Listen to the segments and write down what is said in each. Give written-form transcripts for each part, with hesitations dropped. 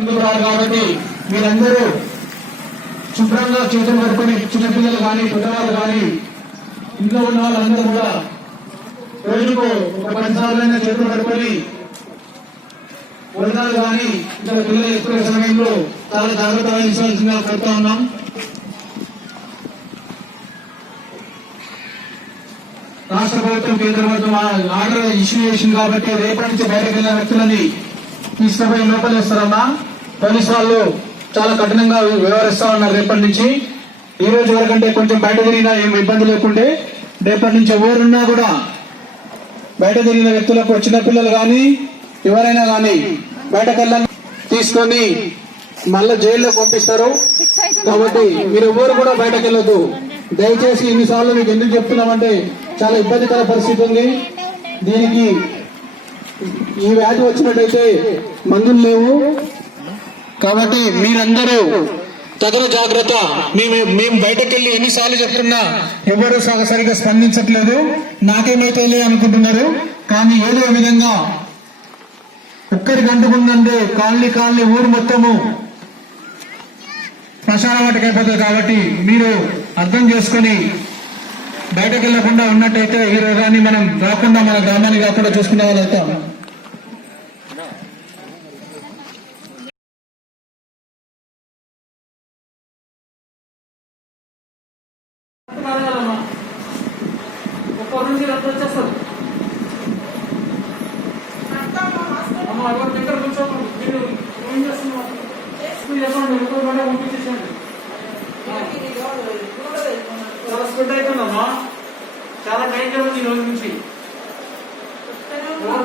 ముందుకు రారు కాబట్టి మీరందరూ శుభ్రంగా చేతులు పట్టుకొని చిన్నపిల్లలు కానీ పెద్దవాళ్ళు కానీ ఇంట్లో ఉన్న వాళ్ళందరూ కూడా రోజుకు ఒక 10 సార్లైనా చేతులు పట్టుకొని వరదాలు కానీ ఇక్కడ పిల్లలు ఎత్తుకునే సమయంలో చాలా జాగ్రత్త వహించాల్సిందిగా కోరుతా ఉన్నాం. రాష్ట్ర ప్రభుత్వం కేంద్ర ప్రభుత్వం ఆర్డర్ ఇష్యూ చేసింది కాబట్టి రేపటి నుంచి బయటకు వెళ్లిన వ్యక్తులని తీసుకుపోయి లోపలేస్తారన్నా. పోలీసు వాళ్ళు చాలా కఠినంగా వ్యవహరిస్తా ఉన్నారు. రేపటి నుంచి ఈ రోజు వరకంటే కొంచెం బయట తిరిగినా ఏం ఇబ్బంది లేకుంటే రేపటి నుంచి ఎవరున్నా కూడా బయట తిరిగిన వ్యక్తులకు చిన్నపిల్లలు కానీ ఎవరైనా కానీ బయటకు వెళ్ళని తీసుకొని మళ్ళీ జైల్లో పంపిస్తారు. కాబట్టి మీరు ఎవరు కూడా బయటకు వెళ్ళొద్దు. దయచేసి ఇన్నిసార్లు మీకు ఎందుకు చెప్తున్నామంటే చాలా ఇబ్బందికర పరిస్థితి ఉంది. దీనికి ఈ వ్యాధి వచ్చినట్టయితే మందులు లేవు. కాబట్టి మీరందరూ తగిన జాగ్రత్త. మేము బయటకు వెళ్ళి ఎన్నిసార్లు చెప్తున్నా ఎవరు సరిగా స్పందించట్లేదు. నాకేమైతే అనుకుంటున్నారు. కానీ ఏదో విధంగా ఒక్కరి గంటకుందంటే కాలనీ ఊరు మొత్తము శ్మశాన వాటికి అయిపోతుంది. కాబట్టి మీరు అర్థం చేసుకుని బయటకు వెళ్లకుండా ఉన్నట్టయితే ఈ రోగాన్ని మనం రాకుండా మన గ్రామాన్ని కాకుండా చూసుకునే వాళ్ళు అవుతాం. చాలా స్ప్రెడ్ అవుతుందమ్మా. చాలా డేంజర్ ఉంది ఈ రోజు నుంచి.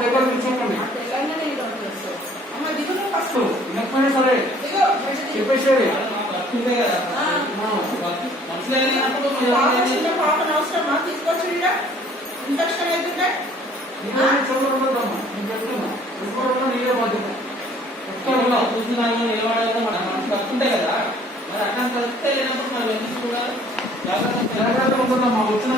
దగ్గర కూర్చోకండి సరే చెప్పేసేది. నీరే బాధ్యత తప్పుంటే కదా మరి అట్లా కలిస్తే లేనప్పుడు మనం ఎందుకు కూడా జాగ్రత్త ఉంటుందమ్మా. వచ్చిన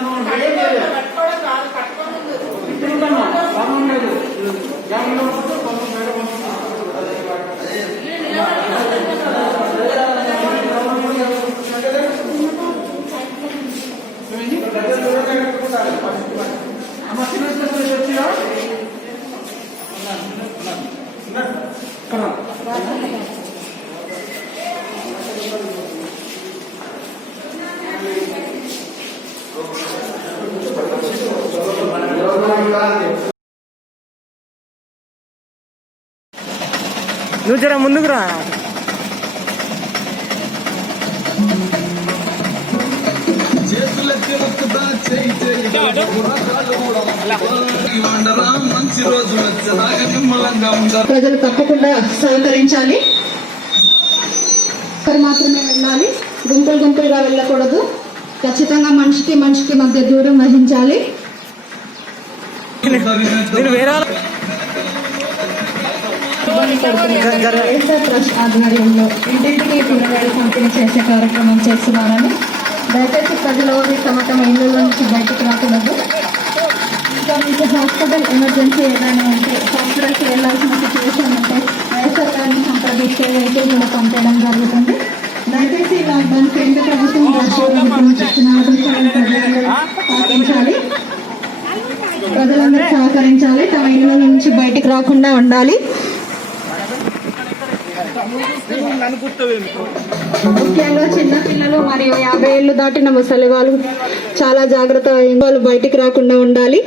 నువ్వు జర ముందుకు రా. ప్రజలు తప్పకుండా సహకరించాలి. మాత్రమే వెళ్ళాలి. గుంపులుగా వెళ్ళకూడదు. ఖచ్చితంగా మనిషికి మధ్య దూరం వహించాలి. ఆధ్వర్యంలో ఇంటింటికి కూరగాయలు పంపిణీ చేసే కార్యక్రమం చేస్తున్నారని దయచేసి ప్రజలు తమ ఇళ్ళ నుంచి బయటకు రాకూడదు. ఇంకా మీకు హాస్పిటల్ ఎమర్జెన్సీ ఏదైనా ఉంటే హాస్పిటల్కి వెళ్ళాల్సిన సిచ్యువేషన్ ఉంటే వైఎస్ఆర్ గారిని సంప్రదిస్తే వెహికల్ కూడా పంపేయడం జరుగుతుంది. దయచేసి లాక్డౌన్ కేంద్ర ప్రభుత్వం పాటించాలి. ప్రజలందరూ సహకరించాలి. తమ ఇళ్ళ నుంచి బయటకు రాకుండా ఉండాలి. ముఖ్యంగా చిన్నపిల్లలు మరియు 50 ఏళ్లు దాటిన ముసలి వాళ్ళు చాలా జాగ్రత్త వాళ్ళు బయటికి రాకుండా ఉండాలి.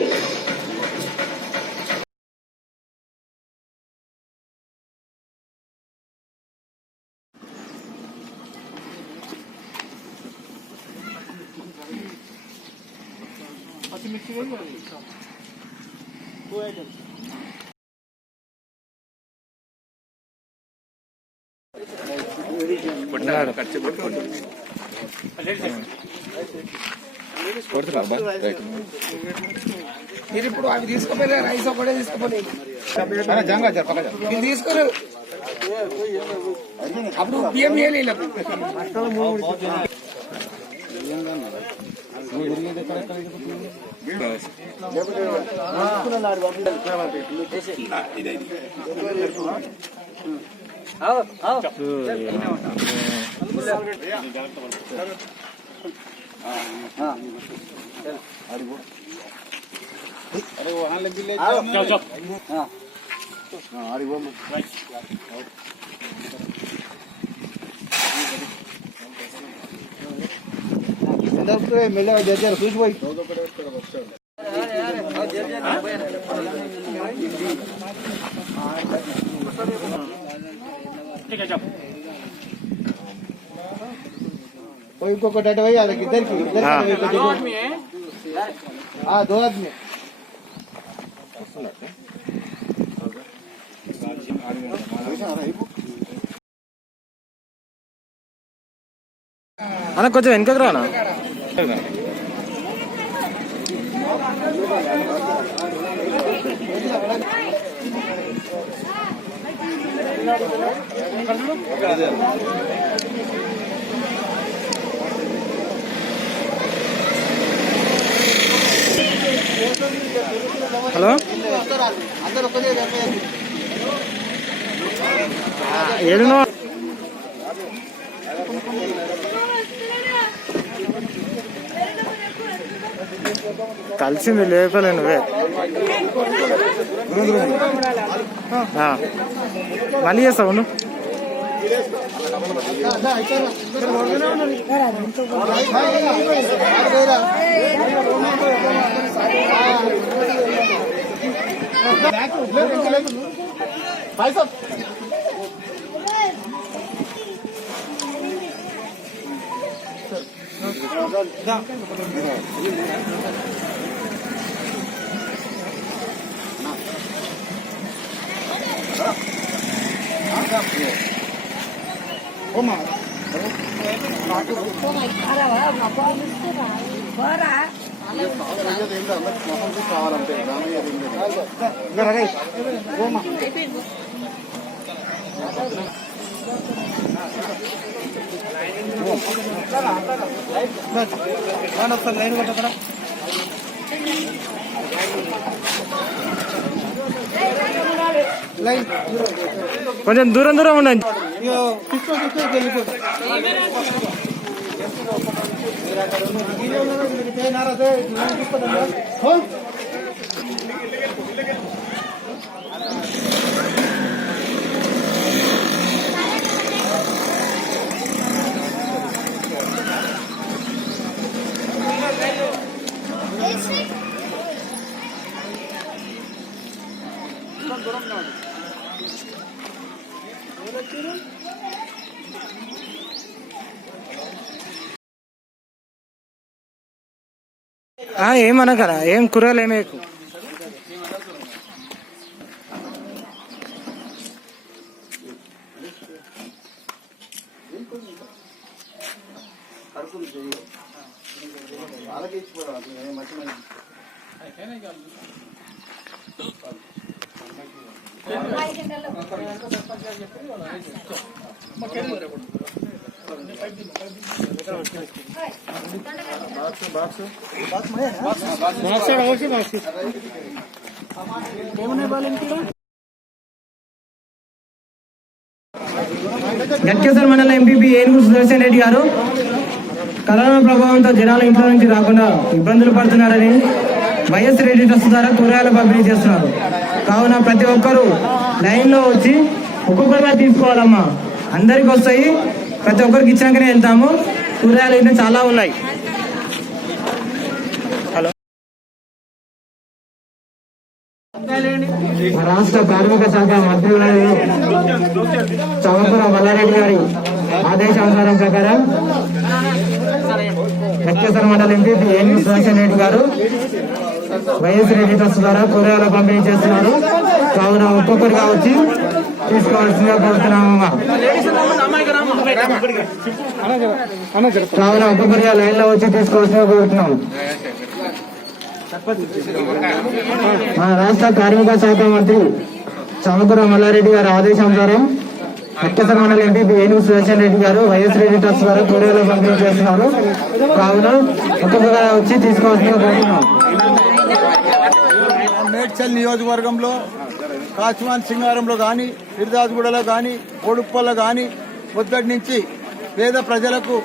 మీరు ఇప్పుడు అవి తీసుకోపోయి రైస్ ఒకటే తీసుకోపోయి తీసుకోరు. అప్పుడు బియ్యం వేయలేదు. ఇంకొకటి అటు పోయి వాళ్ళకి ఇద్దరికి దో ఆద్మీ అన్న కొంచెం వెనకకు రానా హలో ఏడునో కలిసింది లేపలే నువ్వే మళ్ళీ చేస్తావు నువ్వు కొంచెం దూరం దూరం ఉండండి ఏమనకరా ఏం కూరలు ఏమే గట్కేసర్ మండలం ఎంపీపీ ఏనుగు సుదర్శన్ రెడ్డి గారు కరోనా ప్రభావంతో జనాలు ఇంట్లో నుంచి రాకుండా ఇబ్బందులు పడుతున్నారని వైఎస్ రెడ్డి ట్రస్ట్ ద్వారా కూరగాయల పంపిణీ చేస్తున్నారు. కావున ప్రతి ఒక్కరూ లైన్ లో వచ్చి ఒక్కొక్కరుగా తీసుకోవాలమ్మా. అందరికి వస్తాయి, ప్రతి ఒక్కరికి ఇచ్చాకనే వెళ్తాము. కూరగాయలు అయితే చాలా ఉన్నాయి. హలో, రాష్ట్ర కార్మిక శాఖ మంత్రి చౌకపుర మల్లారెడ్డి గారి ఆదేశానుసారం ప్రకారం గట్కేసర్ మండలం ఎంపీ ఏనుగు సుదర్శన్ రెడ్డి గారు వైఎస్ రెడ్డి ట్రస్ట్ ద్వారా కూరగాయల పంపిణీ చేస్తున్నారు. కావున ఒక్కొక్కరిగా వచ్చి తీసుకోవాల్సిందిగా కోరుతున్నామమ్మా. కావున ఒక్కొక్కరిగా లైన్ లో వచ్చి తీసుకోవాల్సిందిగా కోరుతున్నాం. రాష్ట్ర కార్మిక శాఖ మంత్రి చౌకపుర మల్లారెడ్డి గారి ఆదేశానుసారం గట్కేసర్ మండలం ఎంపీ ఏనుగు సుదర్శన్ రెడ్డి గారు వైఎస్ రెడ్డి ట్రస్ట్ ద్వారా కూరగాయలు పంపిణీ చేస్తున్నారు. కావున ఒక్కొక్కగా వచ్చి తీసుకోవాల్సిందిగా కోరుతున్నాం. మేడ్చల్ నియోజకవర్గంలో కాచివాన్ సింగారంలో కానీ ఇర్దాజ్గూడలో కానీ ఓడుప్పల్లో కానీ పొద్దుటి నుంచి పేద ప్రజలకు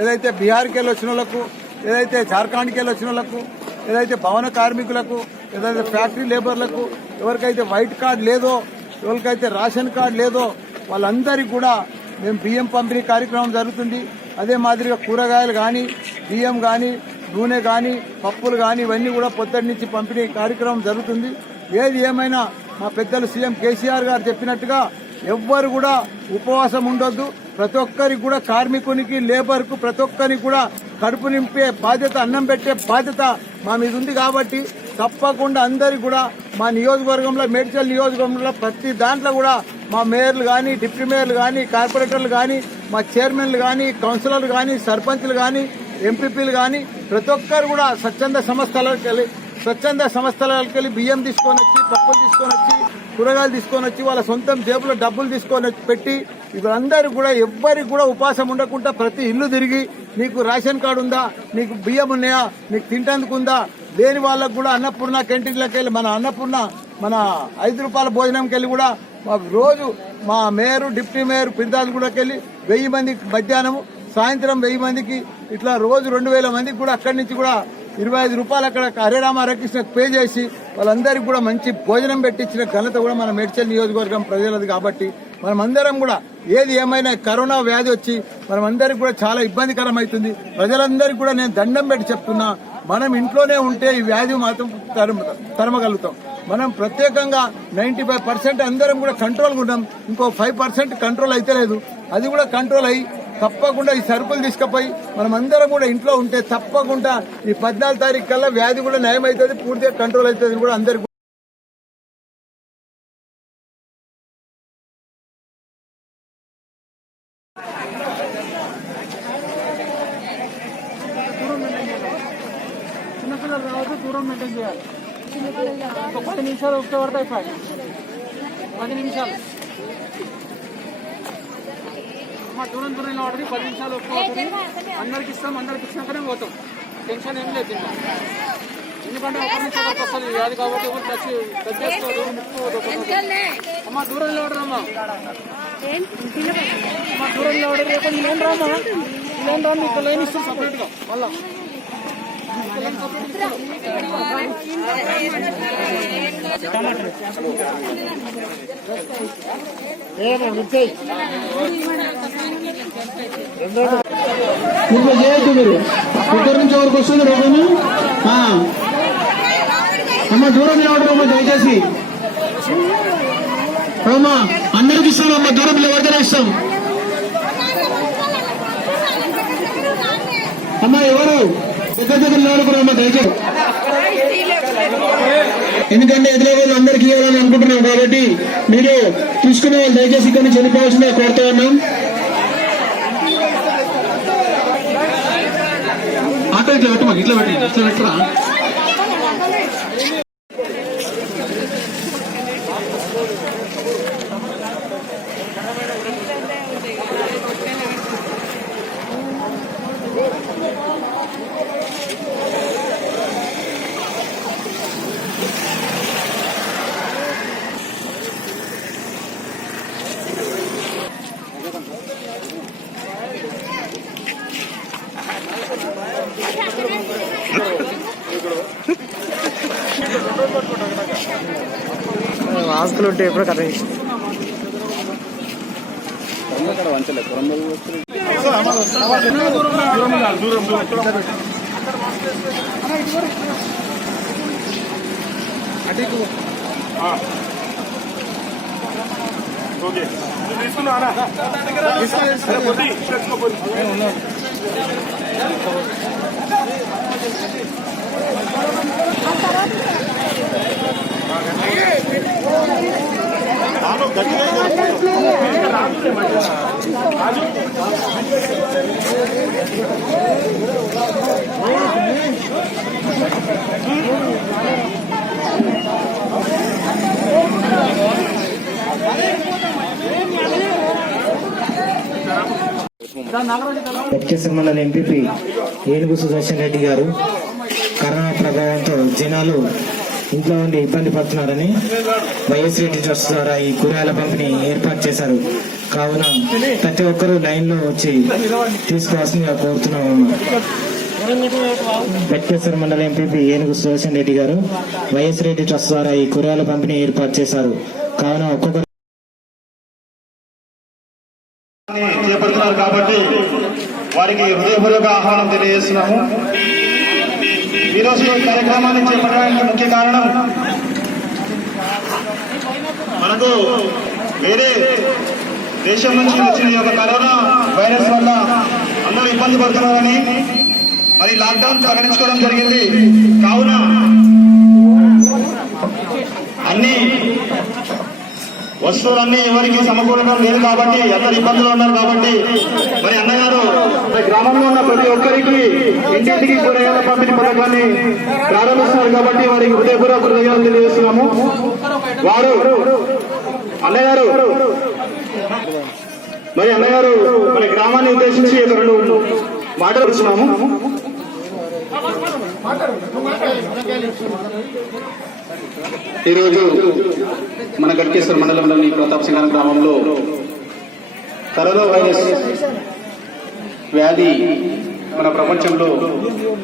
ఏదైతే బీహార్కి వెళ్ళి వచ్చిన వాళ్ళకు, ఏదైతే జార్ఖండ్కి వెళ్ళి వచ్చిన వాళ్ళకు, ఏదైతే భవన కార్మికులకు, ఏదైతే ఫ్యాక్టరీ లేబర్లకు, ఎవరికైతే వైట్ కార్డు లేదో, ఎవరికైతే రేషన్ కార్డు లేదో వాళ్ళందరికీ కూడా మేము బియ్యం పంపిణీ కార్యక్రమం జరుగుతుంది. అదే మాదిరిగా కూరగాయలు కానీ, బియ్యం కానీ, నూనె కానీ, పప్పులు కానీ ఇవన్నీ కూడా పొద్దుటి నుంచి పంపిణీ కార్యక్రమం జరుగుతుంది. ఏది ఏమైనా మా పెద్దలు సీఎం కేసీఆర్ గారు చెప్పినట్టుగా ఎవ్వరు కూడా ఉపవాసం ఉండొద్దు. ప్రతి ఒక్కరికి కూడా కార్మికునికి, లేబర్కు ప్రతి ఒక్కరికి కూడా కడుపు నింపే బాధ్యత, అన్నం పెట్టే బాధ్యత మా మీద ఉంది. కాబట్టి తప్పకుండా అందరికి కూడా మా నియోజకవర్గంలో, మేడ్చల్ నియోజకవర్గంలో ప్రతి దాంట్లో కూడా మా మేయర్లు కానీ, డిప్యూటీ మేయర్లు కానీ, కార్పొరేటర్లు కానీ, మా చైర్మన్లు కానీ, కౌన్సిలర్లు కానీ, సర్పంచ్లు కానీ, ఎంపీపీలు కానీ ప్రతి ఒక్కరు కూడా స్వచ్ఛంద సంస్థలకి వెళ్ళి బియ్యం తీసుకొని వచ్చి, పప్పులు తీసుకొని వచ్చి, కూరగాయలు తీసుకొని వచ్చి వాళ్ళ సొంతం జేబులో డబ్బులు తీసుకొని పెట్టి వీళ్ళందరూ కూడా ఎవ్వరికి కూడా ఉపవాసం ఉండకుండా ప్రతి ఇల్లు తిరిగి నీకు రేషన్ కార్డు ఉందా, నీకు బియ్యం ఉన్నాయా, నీకు తింటందుకు ఉందా, లేని వాళ్ళకు కూడా అన్నపూర్ణ క్యాంటీన్లకు వెళ్ళి మన అన్నపూర్ణ మన 5 రూపాయల భోజనంకి వెళ్ళి కూడా రోజు మా మేయర్, డిప్యూటీ మేయర్ ఫిర్దాజ్గూడకి వెళ్ళి 1000 మందికి మధ్యాహ్నం, సాయంత్రం 1000 మందికి ఇట్లా రోజు 2000 మందికి కూడా అక్కడి నుంచి కూడా 25 రూపాయలు అక్కడ హరేరామ హరకృష్ణకు పే చేసి వాళ్ళందరికీ కూడా మంచి భోజనం పెట్టించిన ఘనత కూడా మన మేడ్చల్ నియోజకవర్గం ప్రజలది. కాబట్టి మనమందరం కూడా ఏది ఏమైనా కరోనా వ్యాధి వచ్చి మనమందరికి కూడా చాలా ఇబ్బందికరం అవుతుంది. ప్రజలందరికీ కూడా నేను దండం పెట్టి చెప్తున్నా, మనం ఇంట్లోనే ఉంటే ఈ వ్యాధి మాత్రం తరమగలుగుతాం. మనం ప్రత్యేకంగా 95% అందరం కూడా కంట్రోల్గా ఉన్నాం. ఇంకో 5% కంట్రోల్ అయితే లేదు. అది కూడా కంట్రోల్ అయ్యి తప్పకుండా ఈ సరుకులు తీసుకుపోయి మనమందరం కూడా ఇంట్లో ఉంటే తప్పకుండా ఈ 14 తారీఖు కల్లా వ్యాధి కూడా నయం అవుతుంది, పూర్తిగా కంట్రోల్ అవుతుంది కూడా అందరికి. చిన్నపిల్లలు రావద్దు, దూరం మెయింటైన్ చేయాలి. ఒక 10 నిమిషాలు ఒకటే వరకు అయిపోయాయి. 10 నిమిషాలు మా దూరం వాడికి 10 నిమిషాలు ఒక్క అందరికి ఇస్తాం. అందరికి ఇచ్చినాకనే పోతాం. టెన్షన్ ఏం లేదు. ఎందుకంటే ఒక నిమిషం వరకు వస్తుంది వ్యాధి కాబట్టి ఎవరు టచ్ చేసుకోదు, ముట్టుకోవద్దు. అమ్మ దూరం నిలబడరమ్మా, మా దూరం నిలబడి రేపు నేను రామ్మా, నేను రాను. ఇక్కడ లైన్ ఇస్తాం సపరేట్గా. మళ్ళా ఇట్లా చేయొద్దు మీరు. ఇద్దరి నుంచి ఎవరికి వస్తుంది రోగము? అమ్మ దూరం నిలబడమ్మా దయచేసి. అమ్మా అందరికి ఇస్తాం, అమ్మ దూరం నిలబడితేనే ఇస్తాం. అమ్మ ఎవరు దగ్గర నిలబడుకున్నామ్మా దయచేసి. ఎందుకంటే ఎదురు అందరికి ఇవ్వాలని అనుకుంటున్నాం కాబట్టి మీరు తీసుకునే వాళ్ళు దయచేసి ఇక్కడ నుంచి వెళ్ళిపోవాల్సిందిగా కోరుతా ఉన్నాం. ఆటో ఇట్లా పెట్టమా, ఇట్లా పెట్టరా. మాస్కులు ఉంటే ఎప్పుడు కథ గట్కేసర్ మండల ఎంపీపీ ఏనుగు సుదర్శన్ రెడ్డి గారు కరోనా ప్రభావంతో జనాలు ఇంట్లో ఉండి ఇబ్బంది పడుతున్నారని వైఎస్ రెడ్డి ట్రస్ట్ ద్వారా ఈ కూరగాయల పంపిణీ ఏర్పాటు చేశారు. కావున ప్రతి ఒక్కరూ లైన్ లో వచ్చి తీసుకోవాల్సిందిగా కోరుతున్నామమ్మా. గట్కేశ్వర మండల ఎంపీపీ ఏనుగు సుదర్శన్ రెడ్డి గారు వైఎస్ రెడ్డి ట్రస్ట్ ద్వారా ఈ కూరగాయల పంపిణీ ఏర్పాటు చేశారు. కావున ఒక్కొక్కరు చేపడుతున్నారు కాబట్టి వారికి హృదయపూర్వక ఆహ్వానం తెలియజేస్తున్నాము. ఈరోజు ఈ కార్యక్రమాన్ని చేపట్టడానికి ముఖ్య కారణం మనకు వేరే దేశం నుంచి వచ్చిన ఈ యొక్క కరోనా వైరస్ వల్ల అందరూ ఇబ్బంది పడుతున్నారని మరి లాక్డౌన్ ప్రకటించుకోవడం జరిగింది. కావున అన్ని వస్తువులన్నీ ఎవరికి సమకూరడం లేదు కాబట్టి అందరు ఇబ్బందులు ఉన్నారు కాబట్టి మరి అన్నగారు గ్రామంలో ఉన్న ప్రతి ఒక్కరికి ఇంటింటికి కూరగాయల పంపిణీ పథకాన్ని ప్రారంభిస్తున్నారు కాబట్టి వారికి హృదయపూర్వక కృతజ్ఞతలు తెలియజేస్తున్నాము. వారు అన్నగారు మన గ్రామాన్ని ఉద్దేశించి రెండు మాటలు ఇస్తున్నాము. ఈరోజు మన గట్కేశ్వర మండలంలోని ప్రతాప్ సింగన గ్రామంలో కరోనా వైరస్ వ్యాధి మన ప్రపంచంలో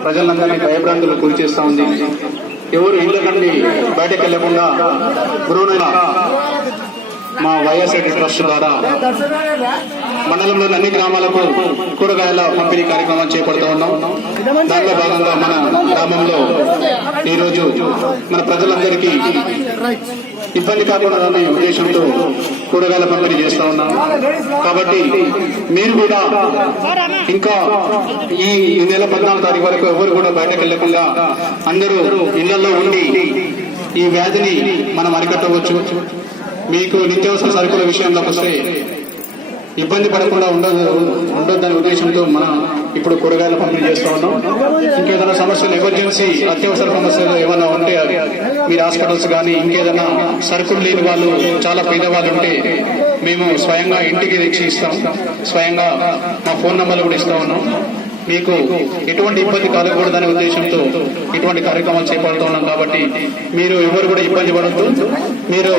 ప్రజలందరినీ భయభ్రాంతులకు గురి చేస్తూ ఉంది. ఎవరు ఇళ్ల నుండి బయటకు వెళ్లకుండా గురువునైన మా వైఎస్ఆర్ ట్రస్ట్ ద్వారా మండలంలోని అన్ని గ్రామాలకు కూరగాయల పంపిణీ కార్యక్రమం చేపడుతూ ఉన్నాం. దాంట్లో భాగంగా మన గ్రామంలో ఈరోజు మన ప్రజలందరికీ ఇబ్బంది కాకుండా ఉద్దేశంతో కూరగాయల పంపిణీ చేస్తూ ఉన్నాం. కాబట్టి మీరు కూడా ఇంకా ఈ నెల 14వ తారీఖు వరకు ఎవరు కూడా బయటకు వెళ్లకుండా అందరూ ఇళ్లలో ఉండి ఈ వ్యాధిని మనం అరికట్టవచ్చు. మీకు నిత్యావసర సరుకుల విషయంలోకి వస్తే ఇబ్బంది పడకుండా ఉండొద్దనే ఉద్దేశంతో మనం ఇప్పుడు కూరగాయల పంపిణీ చేస్తూ ఉన్నాం. ఇంకేదైనా సమస్యలు ఎమర్జెన్సీ అత్యవసర సమస్యలు ఏమైనా ఉంటే మీరు హాస్పిటల్స్ కానీ ఇంకేదైనా సరుకులు లేని వాళ్ళు చాలా పేదవాళ్ళు ఉంటే మేము స్వయంగా ఇంటికి తెచ్చి ఇస్తాం. స్వయంగా మా ఫోన్ నంబర్లు కూడా ఇస్తా ఉన్నాం. మీకు ఎటువంటి ఇబ్బంది కలగకూడదనే ఉద్దేశంతో ఇటువంటి కార్యక్రమాలు చేపడుతూ ఉన్నాం. కాబట్టి మీరు ఎవరు కూడా ఇబ్బంది పడద్దు. మీరు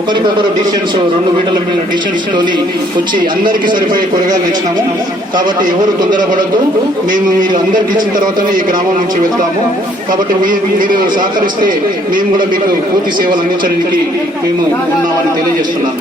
ఒకరికొకరు డిస్టెన్స్ 2 మీటర్ల డిస్టెన్స్ తోని వచ్చి అందరికీ సరిపోయే కూరగాయలు ఇచ్చినాము. కాబట్టి ఎవరు తొందరపడద్దు. మీరు అందరికి ఇచ్చిన తర్వాతనే ఈ గ్రామం నుంచి వెళ్తాము. కాబట్టి మీరు సహకరిస్తే మేము కూడా మీకు పూర్తి సేవలు అందించడానికి మేము ఉన్నామని తెలియజేస్తున్నాను.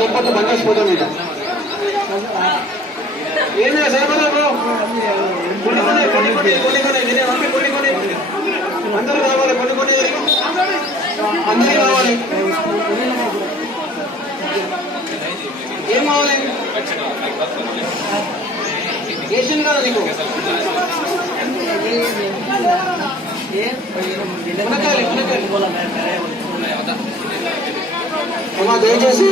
లేకపోతే బంద్ చేసిపోతాం. ఏం సరిపడా అందరూ కావాలి. కొన్ని అందరూ కావాలి. ఏం కావాలి? ఏషియన్ కదా నీకు దయచేసి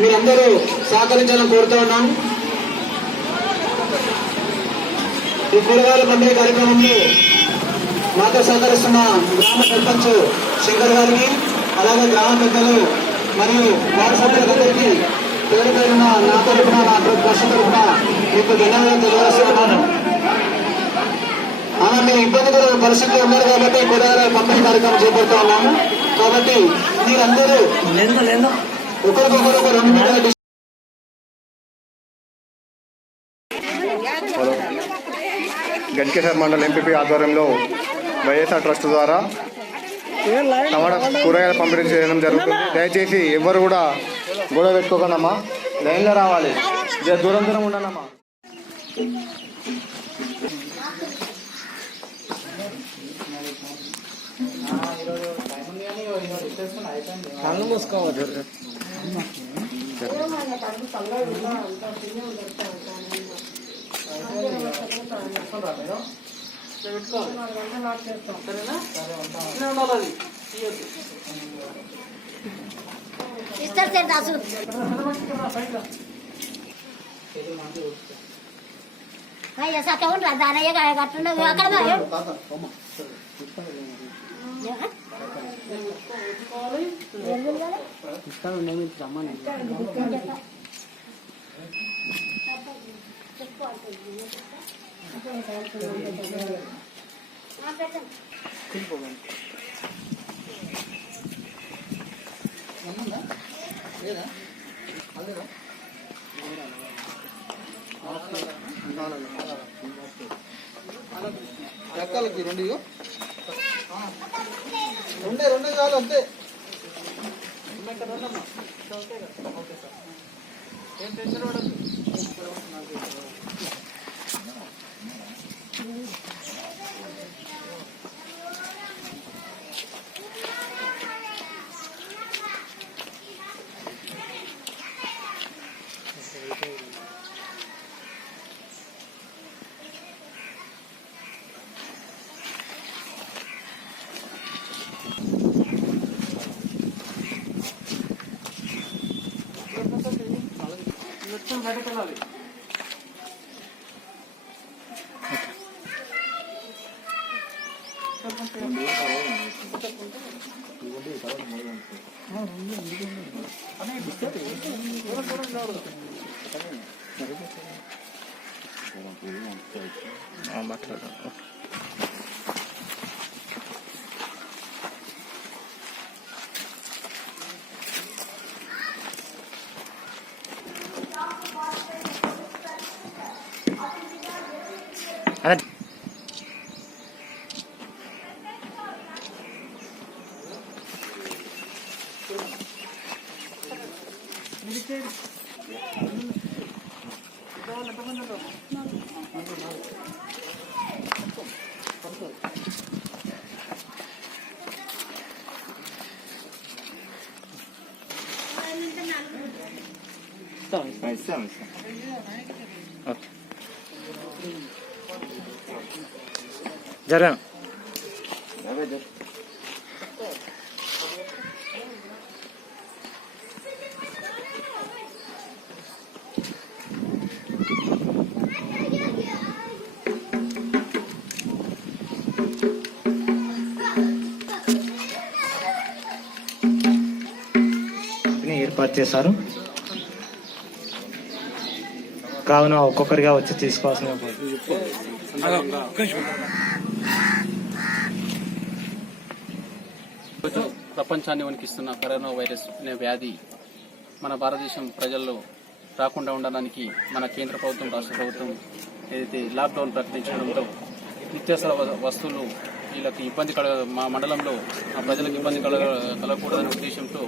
మీరందరూ సహకరించాలని కోరుతూ ఉన్నాం. ఈ కూరగాయల పంపిణీ కార్యక్రమంలో మాతో సహకరిస్తున్న గ్రామ సర్పంచ్ శంకర్ గారికి, అలాగే గ్రామ పెద్దలు మరియు వార్డు సభ్యులందరికీ పేరు పేరున నా తరఫున, నా ట్రస్ట్ తరఫున మీకు ధన్యవాదాలు తెలియజేస్తున్నాను. మీరు ఇబ్బందికర పరిస్థితులు ఉన్నారు కాబట్టి కూరగాయల పంపిణీ కార్యక్రమం చేపడుతూ ఉన్నాము. కాబట్టి మీరందరూ ఒకరికొకరు ఒక 2 మీటర్ల గట్కేశ్వర మండల ఎంపీపీ ఆధ్వర్యంలో వైఎస్ఆర్ ట్రస్ట్ ద్వారా టమాటా కూరగాయలు పంపిణీ చేయడం జరుగుతుంది. దయచేసి ఎవరు కూడా గొడవ పెట్టుకోకండమ్మా, లైన్లో రావాలి, దూరం దూరం ఉండాలమ్మా. కళ్ళు మూసుకోవద్దు. సరేనా? सिस्टर से दासू काय असा काऊन राहता नाही काय गाठून अక్కడ बाहेर ఎక్కాలకి రెండు రెండే చాలు అంతే. ఏం టెన్షన్ పడదు. బయటకు వెళ్ళాలి. జరగను ఏర్పాటు చేశారు. కావున ఒక్కొక్కరిగా వచ్చి తీసుకోవాల్సిన ప్రపంచాన్ని వణికిస్తున్న కరోనా వైరస్ అనే వ్యాధి మన భారతదేశం ప్రజల్లో రాకుండా ఉండడానికి మన కేంద్ర ప్రభుత్వం రాష్ట్ర ప్రభుత్వం ఏదైతే లాక్డౌన్ ప్రకటించడంతో నిత్యావసర వస్తువులు వీళ్ళకి ఇబ్బంది మా మండలంలో మా ప్రజలకు ఇబ్బంది కలగకూడదనే ఉద్దేశంతో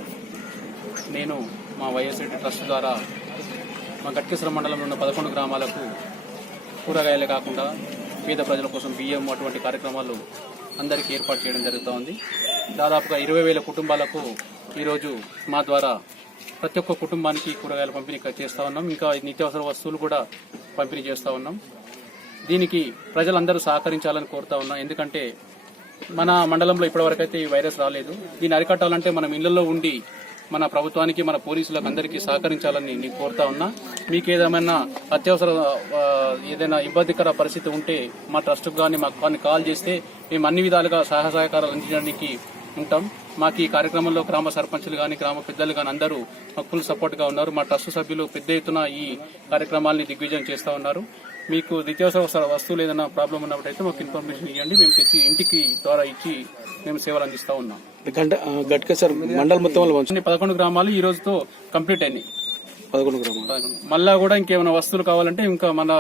నేను మా వైఎస్ఆర్ ట్రస్ట్ ద్వారా మా గట్కేశ్వర మండలంలో ఉన్న 11 గ్రామాలకు కూరగాయలే కాకుండా పేద ప్రజల కోసం బియ్యం అటువంటి కార్యక్రమాలు అందరికీ ఏర్పాటు చేయడం జరుగుతూ ఉంది. దాదాపుగా 20,000 కుటుంబాలకు ఈరోజు మా ద్వారా ప్రతి ఒక్క కుటుంబానికి కూరగాయల పంపిణీ చేస్తూ ఉన్నాం. ఇంకా నిత్యావసర వస్తువులు కూడా పంపిణీ చేస్తూ ఉన్నాం. దీనికి ప్రజలందరూ సహకరించాలని కోరుతా ఉన్నాం. ఎందుకంటే మన మండలంలో ఇప్పటివరకైతే ఈ వైరస్ రాలేదు. దీన్ని అరికట్టాలంటే మనం ఇళ్లలో ఉండి మన ప్రభుత్వానికి మన పోలీసులకు అందరికీ సహకరించాలని నేను కోరుతా ఉన్నా. మీకు ఏదేమైనా అత్యవసర ఏదైనా ఇబ్బందికర పరిస్థితి ఉంటే మా ట్రస్ట్కు కానీ మాకు కానీ కాల్ చేస్తే మేము అన్ని విధాలుగా సహాయకారాలు అందించడానికి ఉంటాం. మాకు ఈ కార్యక్రమంలో గ్రామ సర్పంచులు కానీ గ్రామ పెద్దలు కానీ అందరూ మాకు ఫుల్ సపోర్ట్ గా ఉన్నారు. మా ట్రస్ట్ సభ్యులు పెద్ద ఎత్తున ఈ కార్యక్రమాల్ని దిగ్విజయం చేస్తా ఉన్నారు. మీకు నిత్యావసర వస్తువులు ఏదైనా ప్రాబ్లం ఉన్నప్పుడైతే మాకు ఇన్ఫర్మేషన్ ఇవ్వండి. మేము తెచ్చి ఇంటికి ద్వారా ఇచ్చి మేము సేవలు అందిస్తా ఉన్నాం. గట్కేశ్వర మండలం మొత్తంలో 11 గ్రామాలు ఈ రోజుతో కంప్లీట్ అయినాయి. 11 గ్రామాలు మళ్ళా కూడా ఇంకేమైనా వస్తువులు కావాలంటే ఇంకా మన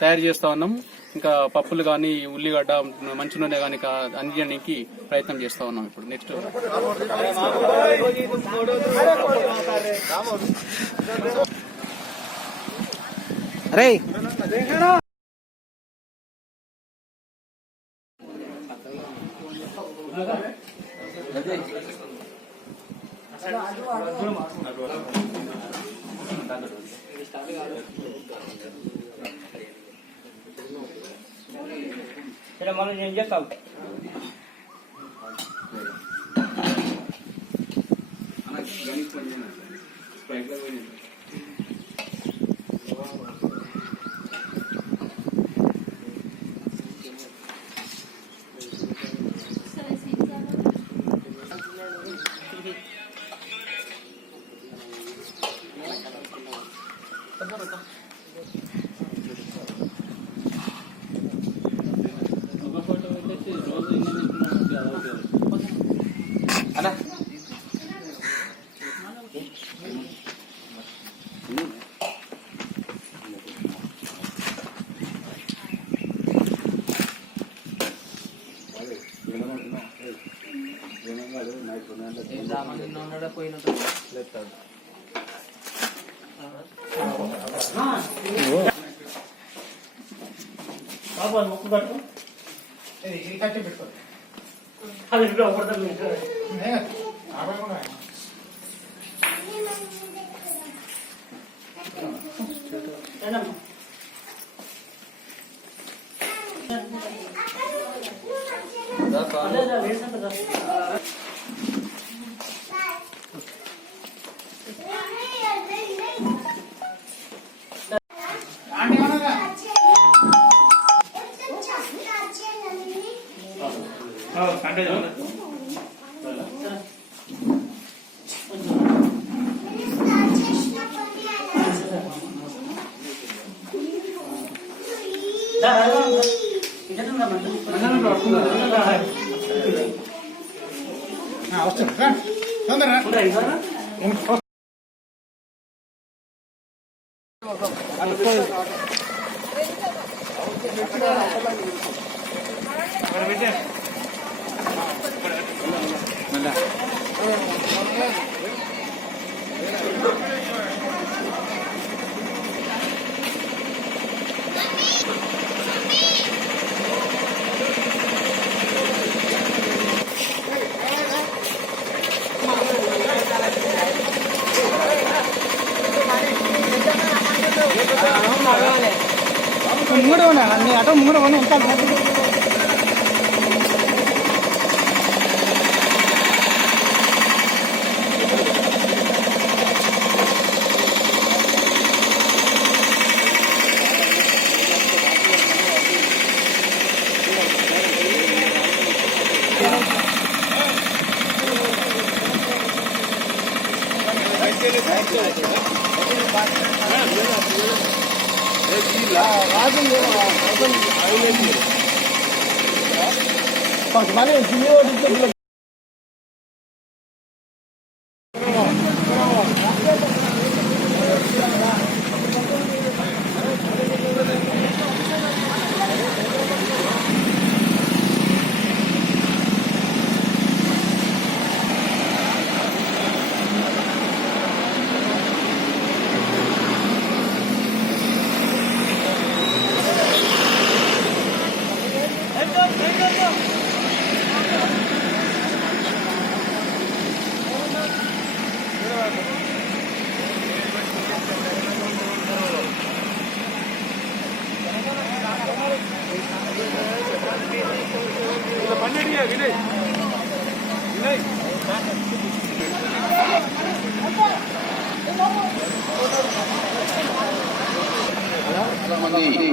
తయారు చేస్తా ఉన్నాం. ఇంకా పప్పులు కానీ ఉల్లిగడ్డ మంచి నూనె కానీ అందించడానికి ప్రయత్నం చేస్తా ఉన్నాం. ఇప్పుడు నెక్స్ట్ అరే మనం ఏం చేస్తాం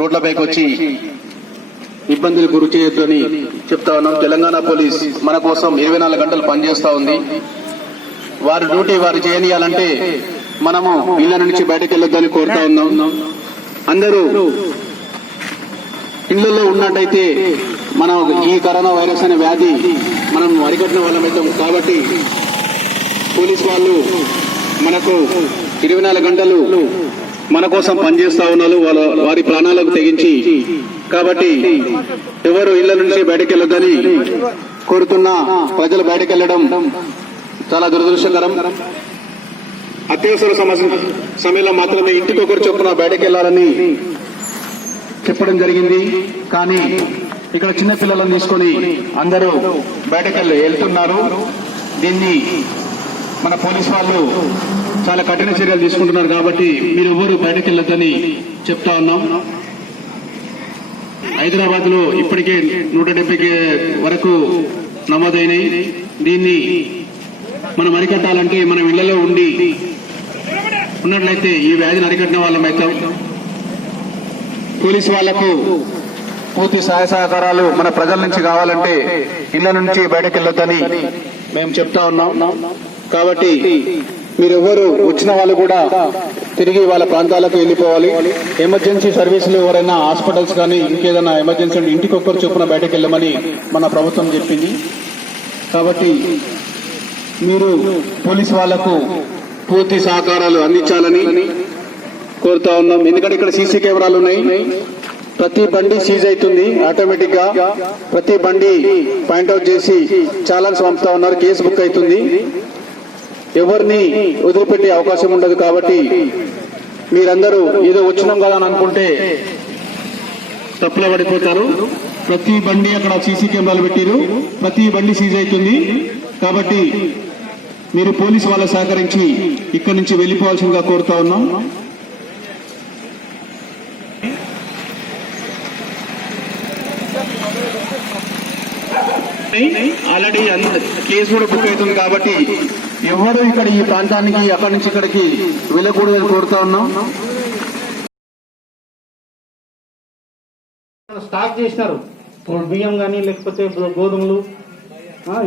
రోడ్లపైకి వచ్చి ఇబ్బందులు గురి చేయొద్దని చెప్తా ఉన్నాం. తెలంగాణ పోలీస్ మన కోసం 24 గంటలు పనిచేస్తా ఉంది. వారి డ్యూటీ వారు చేయనియాలంటే మనము ఇళ్ల నుంచి బయటకు వెళ్ళొద్దని కోరుతా ఉన్నాం. అందరూ ఇళ్లలో ఉన్నట్టయితే మనం ఈ కరోనా వైరస్ అనే వ్యాధి మనం అరికట్టిన వాళ్ళమైతాం. కాబట్టి పోలీస్ వాళ్ళు మనకు 24 గంటలు మన కోసం పనిచేస్తా ఉన్నారు, వారి ప్రాణాలకు తెగించి. కాబట్టి ఎవరు ఇళ్ల నుంచి బయటకు వెళ్ళొద్దని కోరుతున్నా. ప్రజలు బయటకు వెళ్ళడం చాలా దురదృష్టకరం. అత్యవసర సమయంలో మాత్రమే ఇంటికి ఒకరు చొప్పున బయటకు వెళ్లాలని చెప్పడం జరిగింది. కానీ ఇక్కడ చిన్న పిల్లలను తీసుకొని అందరూ బయటకు వెళ్తున్నారు. దీన్ని మన పోలీస్ వాళ్ళు చాలా కఠిన చర్యలు తీసుకుంటున్నారు. కాబట్టి మీరు ఎవరు బయటకు వెళ్ళొద్దని చెప్తా ఉన్నాం. హైదరాబాద్ లో ఇప్పటికే 170 వరకు నమోదైనాయి. దీన్ని మనం అరికట్టాలంటే మనం ఇళ్లలో ఉన్నట్లయితే ఈ వ్యాధిని అరికట్టిన వాళ్ళమైతాం. పోలీసు వాళ్లకు పూర్తి సహాయ సహకారాలు మన ప్రజల నుంచి కావాలంటే ఇళ్ల నుంచి బయటకు వెళ్ళొద్దని మేము చెప్తా ఉన్నాం. కాబట్టి మీరెవరు వచ్చిన వాళ్ళు కూడా తిరిగి వాళ్ళ ప్రాంతాలకు వెళ్ళిపోవాలి. ఎమర్జెన్సీ సర్వీసులు ఎవరైనా హాస్పిటల్స్ కానీ ఇంకేదైనా ఎమర్జెన్సీ ఇంటికి ఒక్కరు చొప్పున బయటకు వెళ్ళమని మన ప్రభుత్వం చెప్పింది. కాబట్టి మీరు పోలీసు వాళ్లకు పూర్తి సహకారాలు అందించాలని కోరుతా ఉన్నాం. ఎందుకంటే ఇక్కడ సీసీ కెమెరాలు ఉన్నాయి. ప్రతి బండి సీజ్ అవుతుంది ఆటోమేటిక్ గా. ప్రతి బండి పాయింట్అవుట్ చేసి చాలాన్స్ పంపుతా ఉన్నారు, కేసు బుక్ అవుతుంది. ఎవరిని వదిలిపెట్టే అవకాశం ఉండదు. కాబట్టి మీరందరూ ఏదో వచ్చినాం కదా అని అనుకుంటే తప్పులో పడిపోతారు. ప్రతి బండి అక్కడ సీసీ కెమెరాలు పెట్టారు, ప్రతి బండి సీజ్ అవుతుంది. కాబట్టి మీరు పోలీసు వాళ్ళ సహకరించి ఇక్కడి నుంచి వెళ్ళిపోవాల్సిందిగా కోరుతా ఉన్నాం. ఆల్రెడీ కేసు కూడా బుక్ అవుతుంది. కాబట్టి ఎవరు ఇక్కడ ఈ ప్రాంతానికి అక్కడి నుంచి ఇక్కడికి వెళ్ళకూడదని కోరుతా ఉన్నాం. స్టాక్ చేసినారు ఇప్పుడు బియ్యం కానీ లేకపోతే గోధుమలు,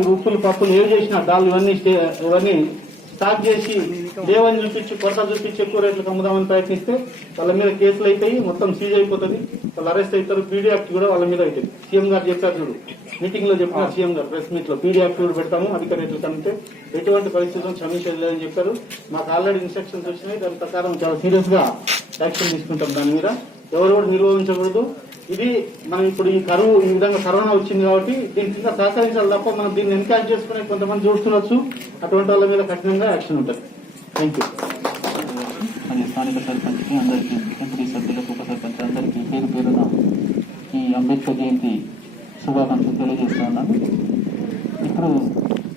ఈ ఉప్పులు, పప్పులు ఏవి చేసినా దాళ్ళు ఇవన్నీ స్టాక్ చేసి లేవని చూపించి కొరత చూపించి ఎక్కువ రేట్లకు అమ్ముదామని ప్రయత్నిస్తే వాళ్ళ మీద కేసులు అవుతాయి, మొత్తం సీజ్ అయిపోతుంది, వాళ్ళు అరెస్ట్ అవుతారు. పీడీ యాక్ట్ కూడా వాళ్ళ మీద అవుతుంది. సీఎం గారు చెప్పారు చూడు, మీటింగ్ లో చెప్పినారు సీఎం గారు ప్రెస్ మీట్ లో, పీడీ యాక్ట్ కూడా పెడతాము అధిక రేట్లు కంటే ఎటువంటి పరిస్థితులను క్షమించలేదని చెప్పారు. మాకు ఆల్రెడీ ఇన్స్ట్రక్షన్స్ వచ్చినాయి, దాని ప్రకారం చాలా సీరియస్ గా యాక్షన్ తీసుకుంటాం. దాని మీద ఎవరు కూడా నిర్వహించకూడదు. ఇది మనం ఇప్పుడు ఈ విధంగా కరోనా వచ్చింది కాబట్టి దీని కింద సహకరించాలి తప్ప మనం దీన్ని ఎన్కరేజ్ చేసుకునే కొంతమంది చూస్తుండొచ్చు. అటువంటి వాళ్ళ మీద కఠినంగా యాక్షన్ ఉంటుంది. Thank you. స్థానిక సర్పంచ్కి అందరికీ, ఎంపీ సభ్యులకు, ఉప సర్పంచ్ అందరికీ పేరు పేరున ఈ అంబేద్కర్ జయంతి శుభాకాంక్షలు తెలియజేస్తా ఉన్నాను. ఇప్పుడు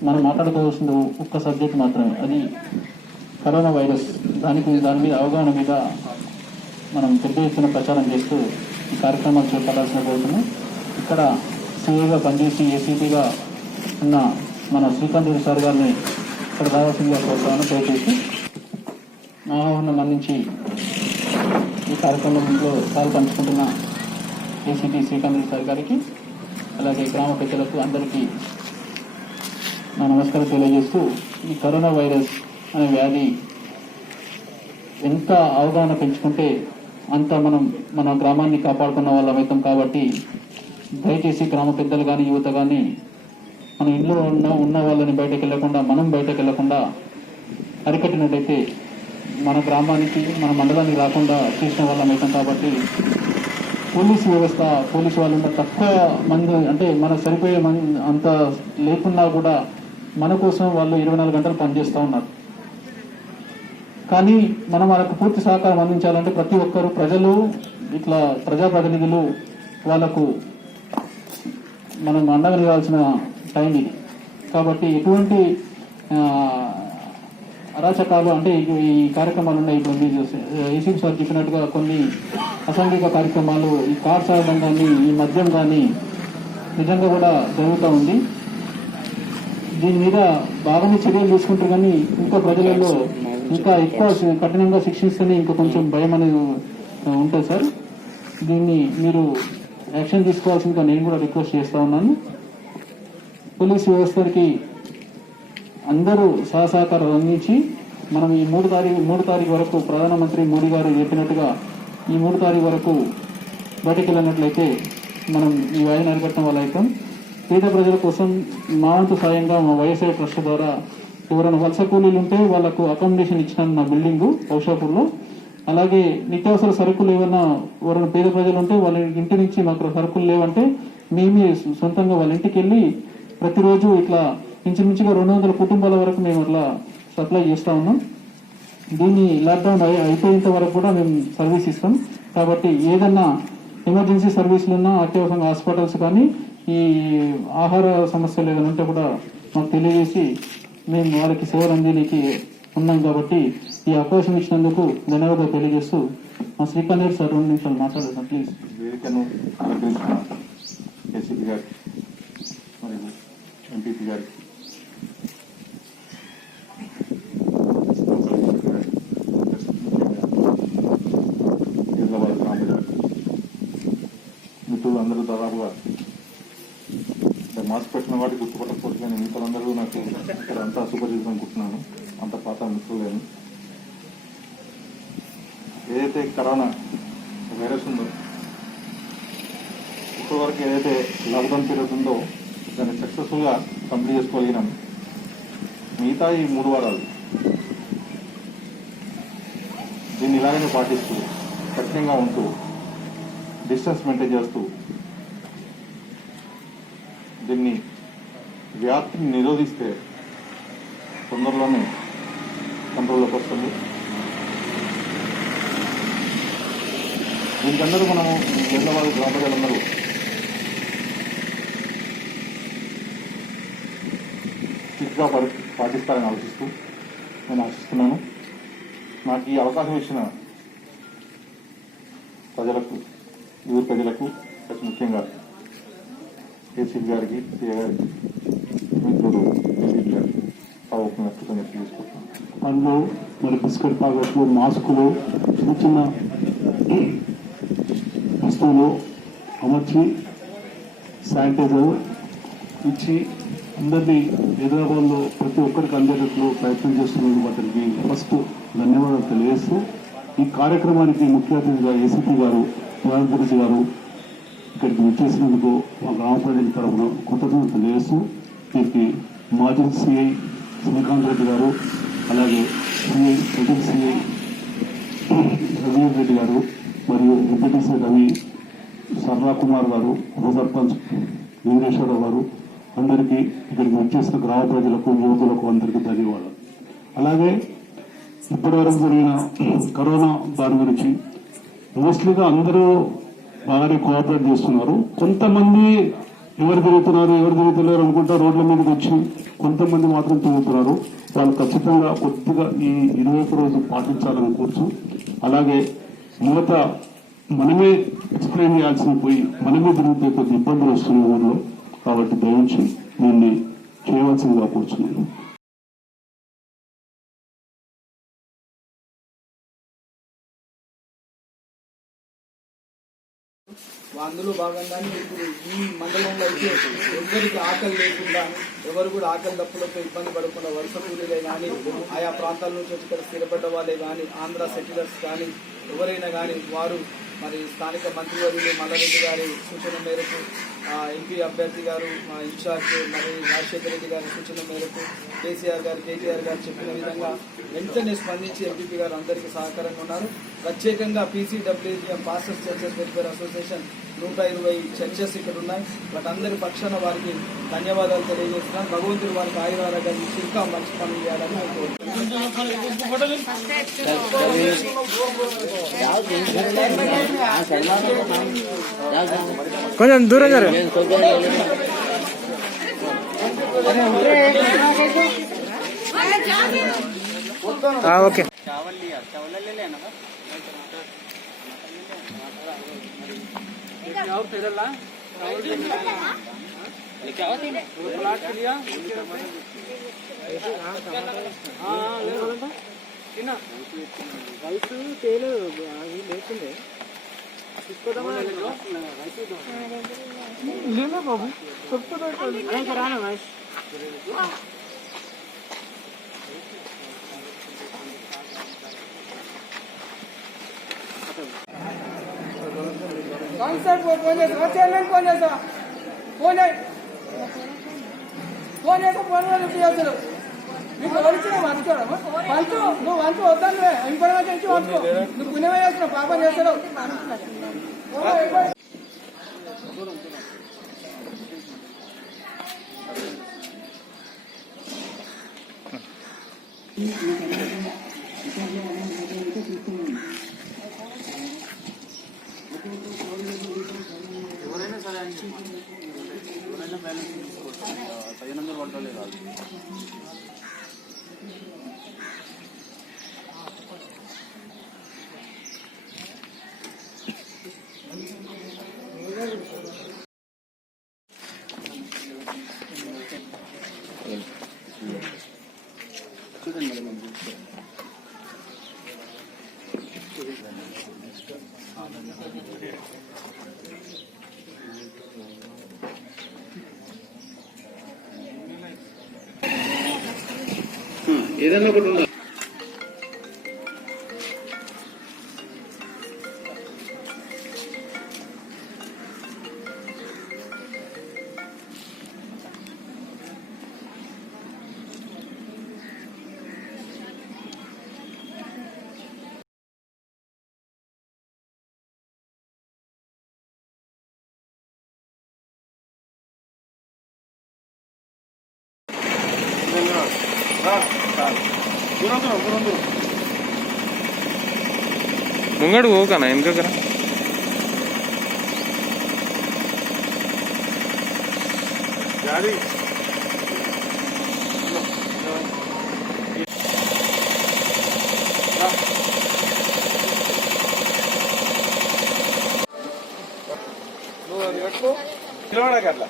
మనం మాట్లాడుకోవాల్సిన ఒక్క సబ్జెక్ట్ మాత్రమే, అది కరోనా వైరస్. దాని మీద అవగాహన మీద మనం పెద్ద ఎత్తున ప్రచారం చేస్తూ ఈ కార్యక్రమాలు చేపట్టాల్సిన కోరుతున్నాం. ఇక్కడ సీఏగా పనిచేసి ఏసీపీగా ఉన్న మన శ్రీకాంత్ సార్ గారిని ఇక్కడ రావాల్సిందిగా కోరుతాను. దయచేసి మా ఆహ్వానం అందించి ఈ కార్యక్రమంలో పాలు పంచుకుంటున్న ఏసీపీ శ్రీకాంత్ సార్ గారికి, అలాగే గ్రామ పెద్దలకు అందరికీ నా నమస్కారం తెలియజేస్తూ, ఈ కరోనా వైరస్ అనే వ్యాధి ఎంత అవగాహన పెంచుకుంటే అంత మనం మన గ్రామాన్ని కాపాడుకున్న వాళ్ళం అవుతాం. కాబట్టి దయచేసి గ్రామ పెద్దలు కానీ, యువత కానీ మన ఇంట్లో ఉన్న వాళ్ళని బయటకు వెళ్లకుండా, మనం బయటకు వెళ్లకుండా అరికట్టినట్టయితే మన గ్రామానికి, మన మండలానికి రాకుండా చేసిన వాళ్ళం అవుతాం. కాబట్టి పోలీసు వ్యవస్థ, పోలీసు వాళ్ళు తక్కువ మంది, అంటే మనకు సరిపోయే అంత లేకున్నా కూడా మన కోసం వాళ్ళు 24 గంటలు పనిచేస్తూ ఉన్నారు. కానీ మనం వాళ్ళకు పూర్తి సహకారం అందించాలంటే ప్రతి ఒక్కరు, ప్రజలు, ఇట్లా ప్రజాప్రతినిధులు, వాళ్లకు మనం అండగా నిలవాల్సిన టైం ఇది. కాబట్టి ఎటువంటి అరాచకాలు, అంటే ఈ కార్యక్రమాలు ఉన్నాయి. ఇప్పుడు మీరు ఏసీపీ సార్ చెప్పినట్టుగా కొన్ని అసాంఘిక కార్యక్రమాలు, ఈ కార్ సాగడం కానీ, ఈ మద్యం కానీ నిజంగా కూడా జరుగుతూ ఉంది. దీని మీద బాగానే చర్యలు తీసుకుంటారు, కానీ ఇంకా ప్రజలలో ఇంకా ఎక్కువ కఠినంగా శిక్షిస్తేనే ఇంకా కొంచెం భయం అనేది ఉంటుంది సార్. దీన్ని మీరు యాక్షన్ తీసుకోవాల్సిందిగా నేను కూడా రిక్వెస్ట్ చేస్తా ఉన్నాను. పోలీసు వ్యవస్థకి అందరూ సహకారం అందించి మనం ఈ 3 తారీఖు వరకు ప్రధానమంత్రి మోడీ గారు చెప్పినట్టుగా ఈ 3 తారీఖు వరకు బయటకు వెళ్ళినట్లయితే మనం ఈ వ్యాధిని అరికట్టడం వల్ల అవుతాం. పేద ప్రజల కోసం మా వంతు సాయంగా మా వైఎస్ఆర్ ట్రస్ట్ ద్వారా ఎవరైనా వలస కూలీలు ఉంటే వాళ్ళకు అకామిడేషన్ ఇచ్చినాను నా బిల్డింగ్ కౌషాపూర్లో. అలాగే నిత్యావసర సరుకులు ఏమైనా ఎవరైనా పేద ప్రజలు ఉంటే వాళ్ళ ఇంటి నుంచి మాకు సరుకులు లేవంటే మేమే సొంతంగా వాళ్ళ ఇంటికి వెళ్ళి ప్రతిరోజు ఇట్లా ఇంచుమించుగా 200 కుటుంబాల వరకు మేము అట్లా సప్లై చేస్తా ఉన్నాం. దీన్ని లాక్డౌన్ అయిపోయేంత వరకు కూడా మేము సర్వీస్ ఇస్తాం. కాబట్టి ఏదన్నా ఎమర్జెన్సీ సర్వీసులు ఉన్నా, అత్యవసర హాస్పిటల్స్ కానీ, ఈ ఆహార సమస్యలు ఏదైనా ఉంటే కూడా మాకు తెలియజేసి మేము వారికి సేవలు అందించడానికి ఉన్నాం. కాబట్టి ఈ అవకాశం ఇచ్చినందుకు ధన్యవాదాలు తెలియజేస్తూ మా శ్రీకాంత్ సార్ 2 నిమిషాలు మాట్లాడతాం ప్లీజ్. వేదికను ఏసీపీ గారికి మరియు ఎంపీపీ గారికి, మిత్రులు అందరూ దాదాపుగా మాస్క్ పెట్టిన వాటి గుర్తుపట్టకపోతే కానీ మిగతాలందరూ నాకు ఇక్కడ అంతా సుపరిచితం అనుకుంటున్నాను, అంత పాత మిత్రులేను. ఏదైతే కరోనా వైరస్ ఉందో ఇప్పటివరకు ఏదైతే లాక్డౌన్ పీరియడ్ ఉందో దాన్ని సక్సెస్ఫుల్గా కంప్లీట్ చేసుకోగలిగినాం. మిగతా ఈ 3 వారాలు దీన్ని ఇలాగనే పాటిస్తూ, కఠినంగా ఉంటూ, డిస్టెన్స్ మెయింటైన్ చేస్తూ దీన్ని వ్యాప్తిని నిరోధిస్తే తొందరలోనే కంట్రోల్లోకి వస్తుంది. దీనికందరూ మనము హైదరాబాద్ గ్రామ ప్రజలందరూ స్ట్రిక్ట్గా పాటిస్తారని ఆలోచిస్తూ నేను ఆశిస్తున్నాను. నాకు ఈ అవకాశం ఇచ్చిన ప్రజలకు, ఊరు ప్రజలకు, ముఖ్యంగా ఏసీపీ గారికి, సీఏ గారికి, మిత్రుడు ఏసీపీ గారికి కృతజ్ఞతలు తీసుకుంటున్నాను. అందులో మరి బిస్కెట్ ప్యాకెట్లు, మాస్కులు, చిన్న చిన్న వస్తువులు అమర్చి శానిటైజర్ ఇచ్చి అందరినీ హైదరాబాద్లో ప్రతి ఒక్కరికి అందేటట్లు ప్రయత్నం చేస్తున్నందుకు అతనికి ఫస్ట్ ధన్యవాదాలు తెలియజేస్తూ, ఈ కార్యక్రమానికి ముఖ్య అతిథిగా ఏసీపీ గారు, ప్రధానమంత్రి గారు ఇక్కడికి వచ్చేసినందుకు మా గ్రామ ప్రజల తరఫున కృతజ్ఞతలు తెలియజేస్తూ, దీనికి మాజీ సిఐ శ్రీకాంత్ రెడ్డి గారు, అలాగే CI present CI Ravi Reddy గారు మరియు ఎంపీటీసీ రవి సర్రా కుమార్ గారు, ఉప సర్పంచ్ వెంకటేశ్వరరావు గారు అందరికీ, ఇక్కడికి వచ్చేసిన గ్రామ ప్రజలకు, యువకులకు అందరికీ ధన్యవాదాలు. అలాగే ఇప్పటివరకు జరిగిన కరోనా దాని గురించి మోస్ట్లీగా అందరూ బాగానే కోఆపరేట్ చేస్తున్నారు. కొంతమంది ఎవరు తిరుగుతున్నారు అనుకుంటా రోడ్ల మీదకి వచ్చి కొంతమంది మాత్రం తిరుగుతున్నారు. వాళ్ళు ఖచ్చితంగా కొద్దిగా ఈ 21 రోజు పాటించాలని కూర్చు. అలాగే యువత మనమే ఎక్స్ప్లెయిన్ చేయాల్సిన పోయి మనమే తిరిగితే కొద్ది ఇబ్బందులు వస్తున్నాయి ఊళ్ళో. కాబట్టి దయించి దీన్ని చేయవలసిందిగా కూర్చున్నాను. అందులో భాగంగానే ఇప్పుడు ఈ మండలంలో అయితే ఎవరికి ఆకలి లేకుండా, ఎవరు కూడా ఆకలి దప్పులతో ఇబ్బంది పడకుండా వలస కూలీలే కానీ, ఆయా ప్రాంతాల నుంచి వచ్చి ఇక్కడ స్థిరపడ్డ వాళ్ళే కానీ, ఆంధ్ర సెటిలర్స్ కానీ ఎవరైనా కానీ వారు మరి స్థానిక మంత్రివర్యులు మల్లారెడ్డి గారి సూచన మేరకు, ఎంపీ అభ్యర్థి గారు, మా ఇన్ఛార్జ్ మరి రాజశేఖర రెడ్డి గారి సూచన మేరకు, కేసీఆర్ గారు, కేటీఆర్ గారు చెప్పిన విధంగా వెంటనే స్పందించి ఎంపీపీ గారు అందరికీ సహకారంగా ఉన్నారు. ప్రత్యేకంగా PCWGM pastors churches welfare association 120 churches ఇక్కడ ఉన్నాయి. వాటందరి పక్షాన వారికి ధన్యవాదాలు తెలియజేస్తున్నాను. భగవంతుడు వారికి ఆయురారోగ్యాలు ఇచ్చి ఇంకా మంచి పనులు చేయాలని నేను కొంచెం దూరం జరు. ఓకే. రైతు తేలు లేకుండే లేనా బాబు రానా మహేష్ కాన్సర్ట్ ఫోన్ చేస్తా, చైర్మన్ ఫోన్ చేస్తా, ఫోన్ చేస్తా, ఫోన్ అసలు నీకు ఎవరిచ్చిన వంచుకోవడము వంచు, నువ్వు వంచు వద్దాను ఇన్ఫర్మేషన్ ఇచ్చి వంచుకో. నువ్వు పుణ్యమే చేస్తున్నావు, పాపం చేస్తావు. ఎవరైనా సరే ఎవరైనా బ్యాలెన్స్ తీసుకోవచ్చు. 1500 వంటలే కాదు. ఏదైనా ఒకటి ఉందా? ముంగడు పోకనా వెనక నువ్వు అది పెట్టుకో నిలబడక అట్లా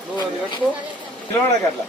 నువ్వు అది పెట్టుకో నిలబడక అట్లా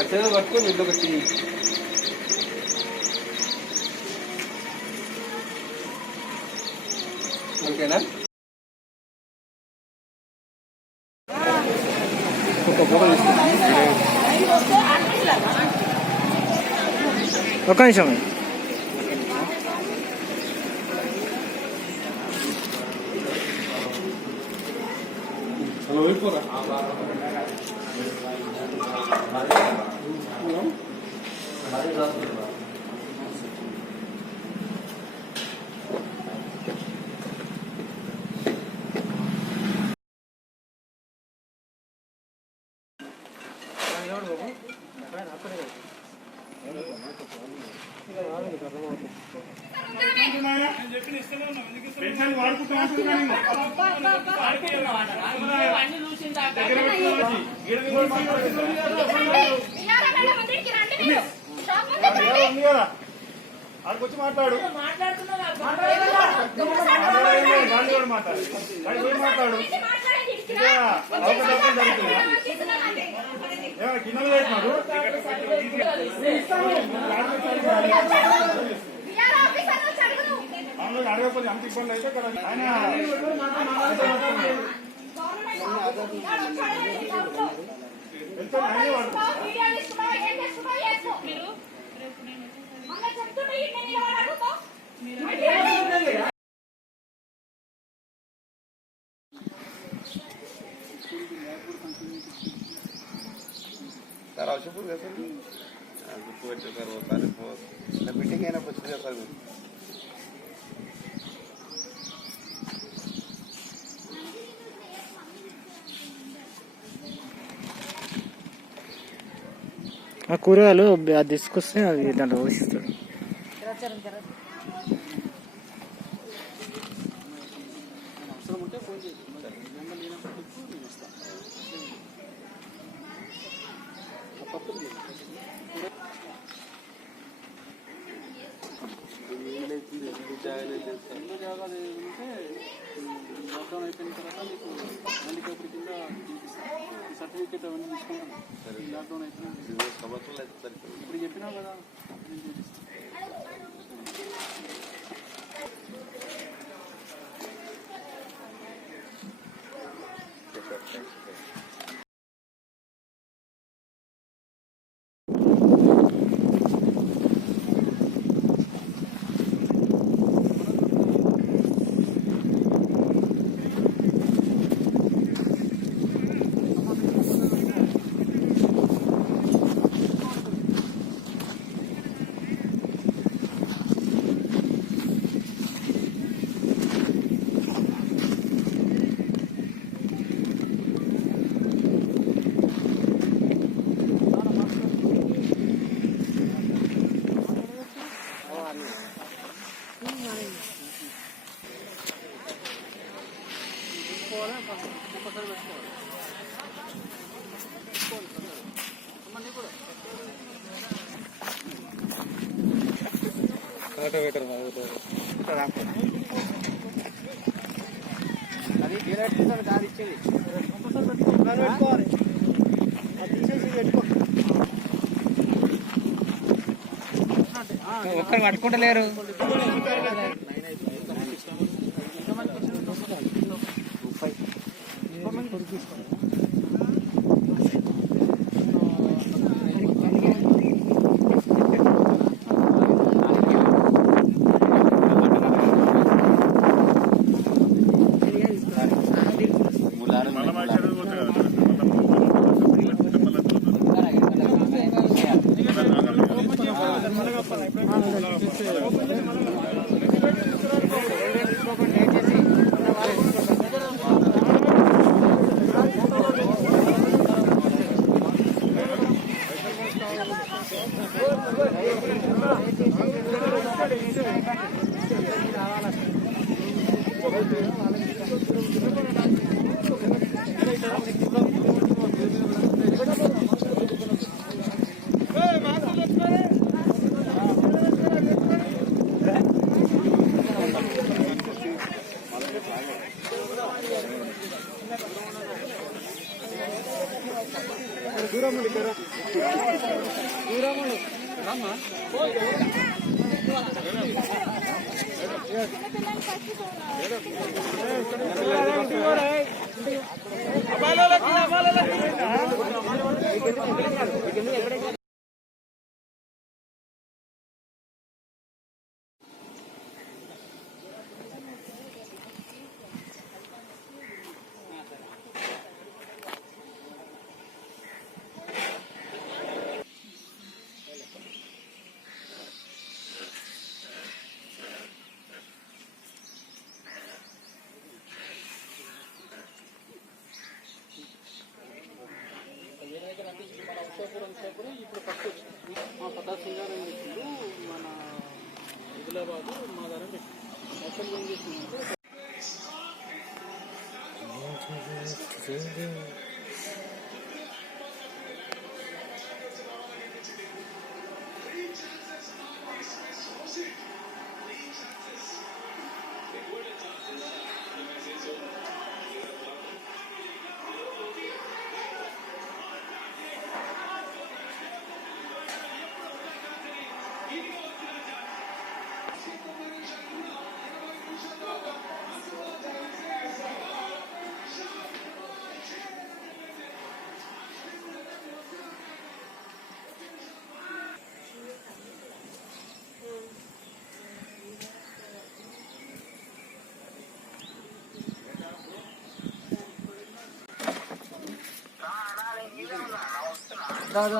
అట్లా పట్టుకొని ఇల్లు పెట్టి ఓకేనా ఒక్క నిమిషం ఆడికొచ్చి మాట్లాడు మాట్లాడు ఏమైనా కింద పెట్టినాడు అడగకపోతే అంత ఇబ్బంది అయితే కదా సార్ అవసరం కదా సార్ గుర్తు పెట్టారు ఒకసారి మీటింగ్ అయినా వచ్చి సార్ ఆ కూరగాయలు అది తీసుకొస్తే అది దాంట్లో పోషిస్తాడు. లాక్డౌన్ అయిపోయిన తర్వాత మీకు హ్యాండిక్యాప్డ్ కింద సర్టిఫికేట్ అవన్నీ తీసుకుంటాను. లాక్డౌన్ అయిపోయింది ఇప్పుడు చెప్పినావు కదా. పెట్టుకోవాలి, కంపల్సరీ పెట్టుకోవాలి. మళ్ళీ కూడా అది డైరెక్ట్ దారి ఇచ్చేది కంపల్సరీ పెట్టుకోవాలి. అది తీసేసి పెట్టుకో. ఒక్కరు పట్టుకుంటలేరు. ఇప్పుడు ఫస్ట్ వచ్చింది మా పతాక సింగారం చేసిండు, మన ఆదిలాబాద్ మా దగ్గర మొత్తం ఏం చేసిందంటే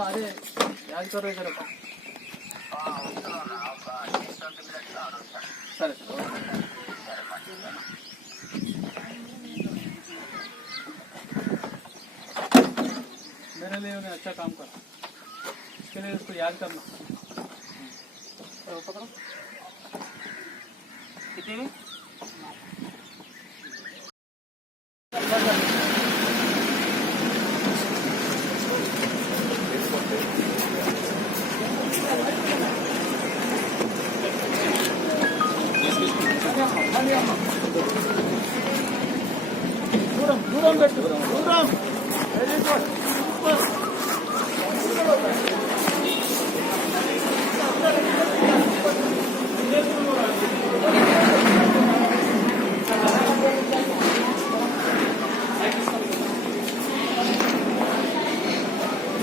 అదే యాదగిరి దగ్గర సరే मेरे लिए उन्हें अच्छा काम करा, इसके लिए उसको याद करना। पकड़ो कितनी में दूरम बैठ दूरम वेरी गुड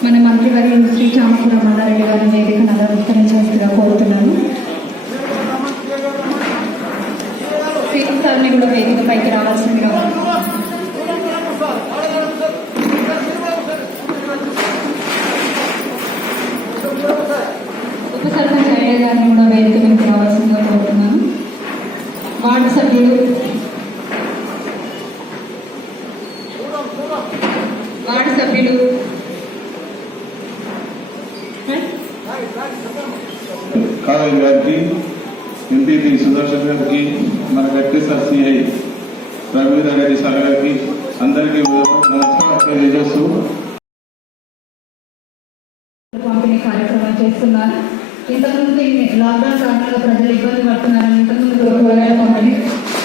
మన మంత్రివర్యులు శ్రీ చామకూర మల్లారెడ్డి గారి వేదికను అలంకరించాల్సిందిగా కోరుతున్నాను. పీటీ సార్ని కూడా వేదికపైకి రావాల్సిందిగా. ఉప సర్పంచ్ అయ్య గారిని కూడా వేదిక మీదకి రావాల్సిందిగా కోరుతున్నాను. వార్డు సభ్యులు కాలేజ్ గారికి, ఎంపీపీ సుదర్శన్ గారికి, మన గట్కేసర్ సిఐ రవీంద్ర రెడ్డి సార్ గారికి అందరికీ నమస్కారం తెలియజేస్తూ పంపిణీ కార్యక్రమం చేస్తున్నారు. ఇంతకుముందు లాక్డౌన్ కారణంగా ప్రజలు ఇబ్బంది పడుతున్నారని ఇంతకుముందు కూరగాయల పంపిణీ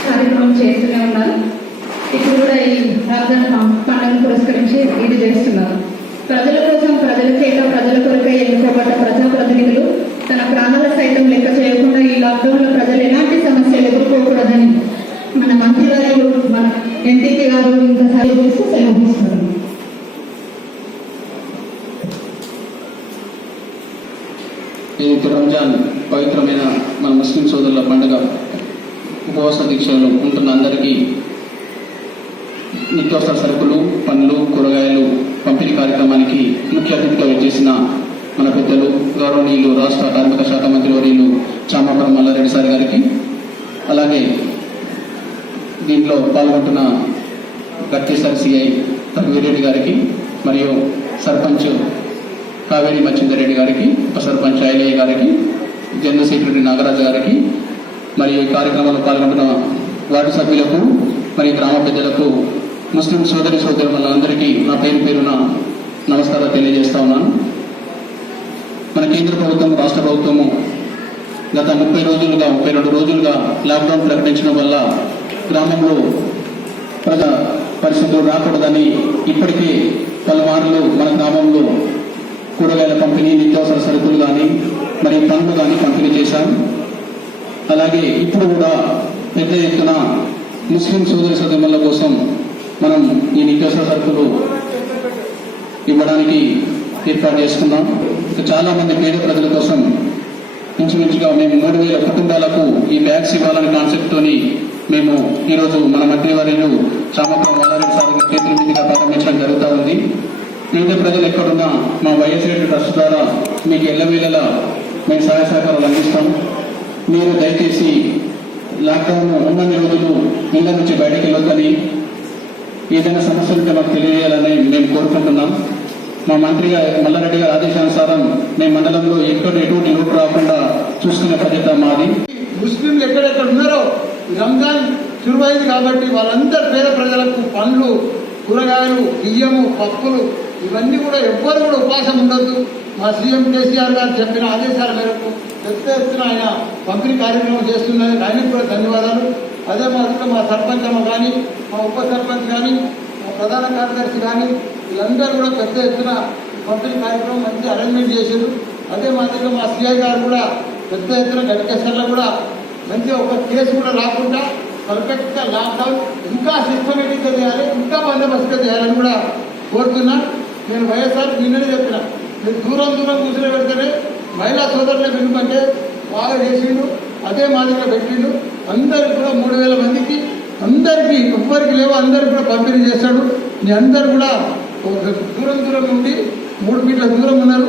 కార్యక్రమం చేస్తూనే ఉన్నారు. ఇప్పుడు కూడా ఈ రంజాన్ పండుగను పురస్కరించి ఇది చేస్తున్నారు. ప్రజల కోసం, ప్రజల చేత, ప్రజల కొరకై ఎన్నుకోబడ్డ ప్రజాప్రతినిధులు తన ప్రాణాల సైతం లెక్క చేయకుండా ఈ లాక్డౌన్ లో ప్రజలు ఎలాంటి సమస్యలు ఎదుర్కోకూడదని మన మంత్రి గారు, మన ఎంపీపీ గారు ఇంతసారి చేస్తూ సెలవు తీసుకున్నారు. ఏదైతే రంజాన్ పవిత్రమైన మన ముస్లిం సోదరుల పండుగ ఉపవాస దీక్షలు ఉంటున్న అందరికీ నిత్యావసర సరుకులు, పండ్లు, కూరగాయలు పంపిణీ కార్యక్రమానికి ముఖ్య అతిథిగా వచ్చేసిన మన పెద్దలు గౌరవనీయులు రాష్ట్ర కార్మిక శాఖ మంత్రి వర్యులు చామాపురం మల్లారెడ్డి సార్ గారికి, అలాగే దీంట్లో పాల్గొంటున్న గట్కేసర్ సిఐ రఘువీరెడ్డి గారికి, మరియు సర్పంచ్ కావేరి మచ్చిందర్ రెడ్డి గారికి, ఉప సర్పంచ్ ఐలయ్య గారికి, జనరల్ సెక్రటరీ నాగరాజు గారికి, మరియు ఈ కార్యక్రమంలో పాల్గొంటున్న వార్డు సభ్యులకు మరియు గ్రామ పెద్దలకు, ముస్లిం సోదరి సోదరులందరికీ నా పేరున నమస్కారాలు తెలియజేస్తా ఉన్నాను. మన కేంద్ర ప్రభుత్వం, రాష్ట్ర ప్రభుత్వము గత 32 రోజులుగా లాక్డౌన్ ప్రకటించడం వల్ల గ్రామంలో ప్రజా పరిస్థితులు రాకూడదని ఇప్పటికే పలుమార్లు మన గ్రామంలో కూరగాయల పంపిణీ, నిత్యావసర సరుకులు కానీ మరియు పండ్లు కానీ పంపిణీ చేశాం. అలాగే ఇప్పుడు కూడా పెద్ద ఎత్తున ముస్లిం సోదరి సోదరుల కోసం మనం ఈ నిత్యావసర సరుకులు ఇవ్వడానికి ఏర్పాటు చేసుకున్నాం. చాలా మంది పేద ప్రజల కోసం ఇంచుమించుగా మేము 3000 కుటుంబాలకు ఈ బ్యాగ్స్ ఇవ్వాలనే కాన్సెప్ట్ తోని మేము ఈరోజు మన మంత్రివర్యులు చామపురం మల్లారెడ్డి సార్ చేతుల మీదుగా ప్రారంభించడం జరుగుతూ ఉంది. పేద ప్రజలు ఎక్కడున్నా మా వైఎస్ రెడ్డి ట్రస్ట్ ద్వారా మీకు ఎల్లవేళలా మేము సహాయ సహకారాలు అందిస్తాం. మీరు దయచేసి లాక్డౌన్ ఉన్నన్ని రోజులు ఇళ్ల నుంచి బయటకు వెళ్ళొద్దని, ఏదైనా సమస్యలు ఉంటే మాకు తెలియజేయాలని మేము కోరుకుంటున్నాం. మా మంత్రి మల్లారెడ్డి గారి ఆదేశానుసారం మేము మండలంలో ఎటువంటి లోటు రాకుండా చూసుకునే బాధ్యత మాది. ముస్లింలు ఎక్కడెక్కడ ఉన్నారో రంజాన్ చురువైంది కాబట్టి వాళ్ళందరూ పేద ప్రజలకు పండ్లు, కూరగాయలు, బియ్యము, పప్పులు ఇవన్నీ కూడా ఎవ్వరు కూడా ఉపాసం ఉండొద్దు. మా సీఎం కేసీఆర్ గారు చెప్పిన ఆదేశాల మేరకు పెద్ద ఎత్తున ఆయన పంపిణీ కార్యక్రమం చేస్తున్నారు. ఆయనకు కూడా ధన్యవాదాలు. అదే మాత్రం మా సర్పంచ్ అమ్మ కానీ, మా ఉప సర్పంచ్ కానీ, మా ప్రధాన కార్యదర్శి కానీ వీళ్ళందరూ కూడా పెద్ద ఎత్తున పంపిణీ కార్యక్రమం మంచి అరేంజ్మెంట్ చేశారు. అదే మాదిరిగా మా సిఐ గారు కూడా పెద్ద ఎత్తున గట్కేసర్లో కూడా మంచిగా ఒక కేసు కూడా రాకుండా పర్ఫెక్ట్గా లాక్డౌన్ ఇంకా సిస్టమేటిక్గా చేయాలి, ఇంకా బందోబస్తుగా చేయాలని కూడా కోరుతున్నా. నేను వైఎస్ఆర్ నిన్ననే చెప్పిన, మీరు దూరం కూర్చుని పెడితేనే మహిళా సోదరులే వినుకుంటే బాగా చేసిండు. అదే మాదిరిగా పెట్టిండు. అందరికి కూడా 3000 మందికి అందరికీ ఎవ్వరికి లేవో అందరికి కూడా పంపిణీ చేస్తాడు. మీ అందరు కూడా దూరం నుండి 3 మీటర్ల దూరం ఉన్నారు.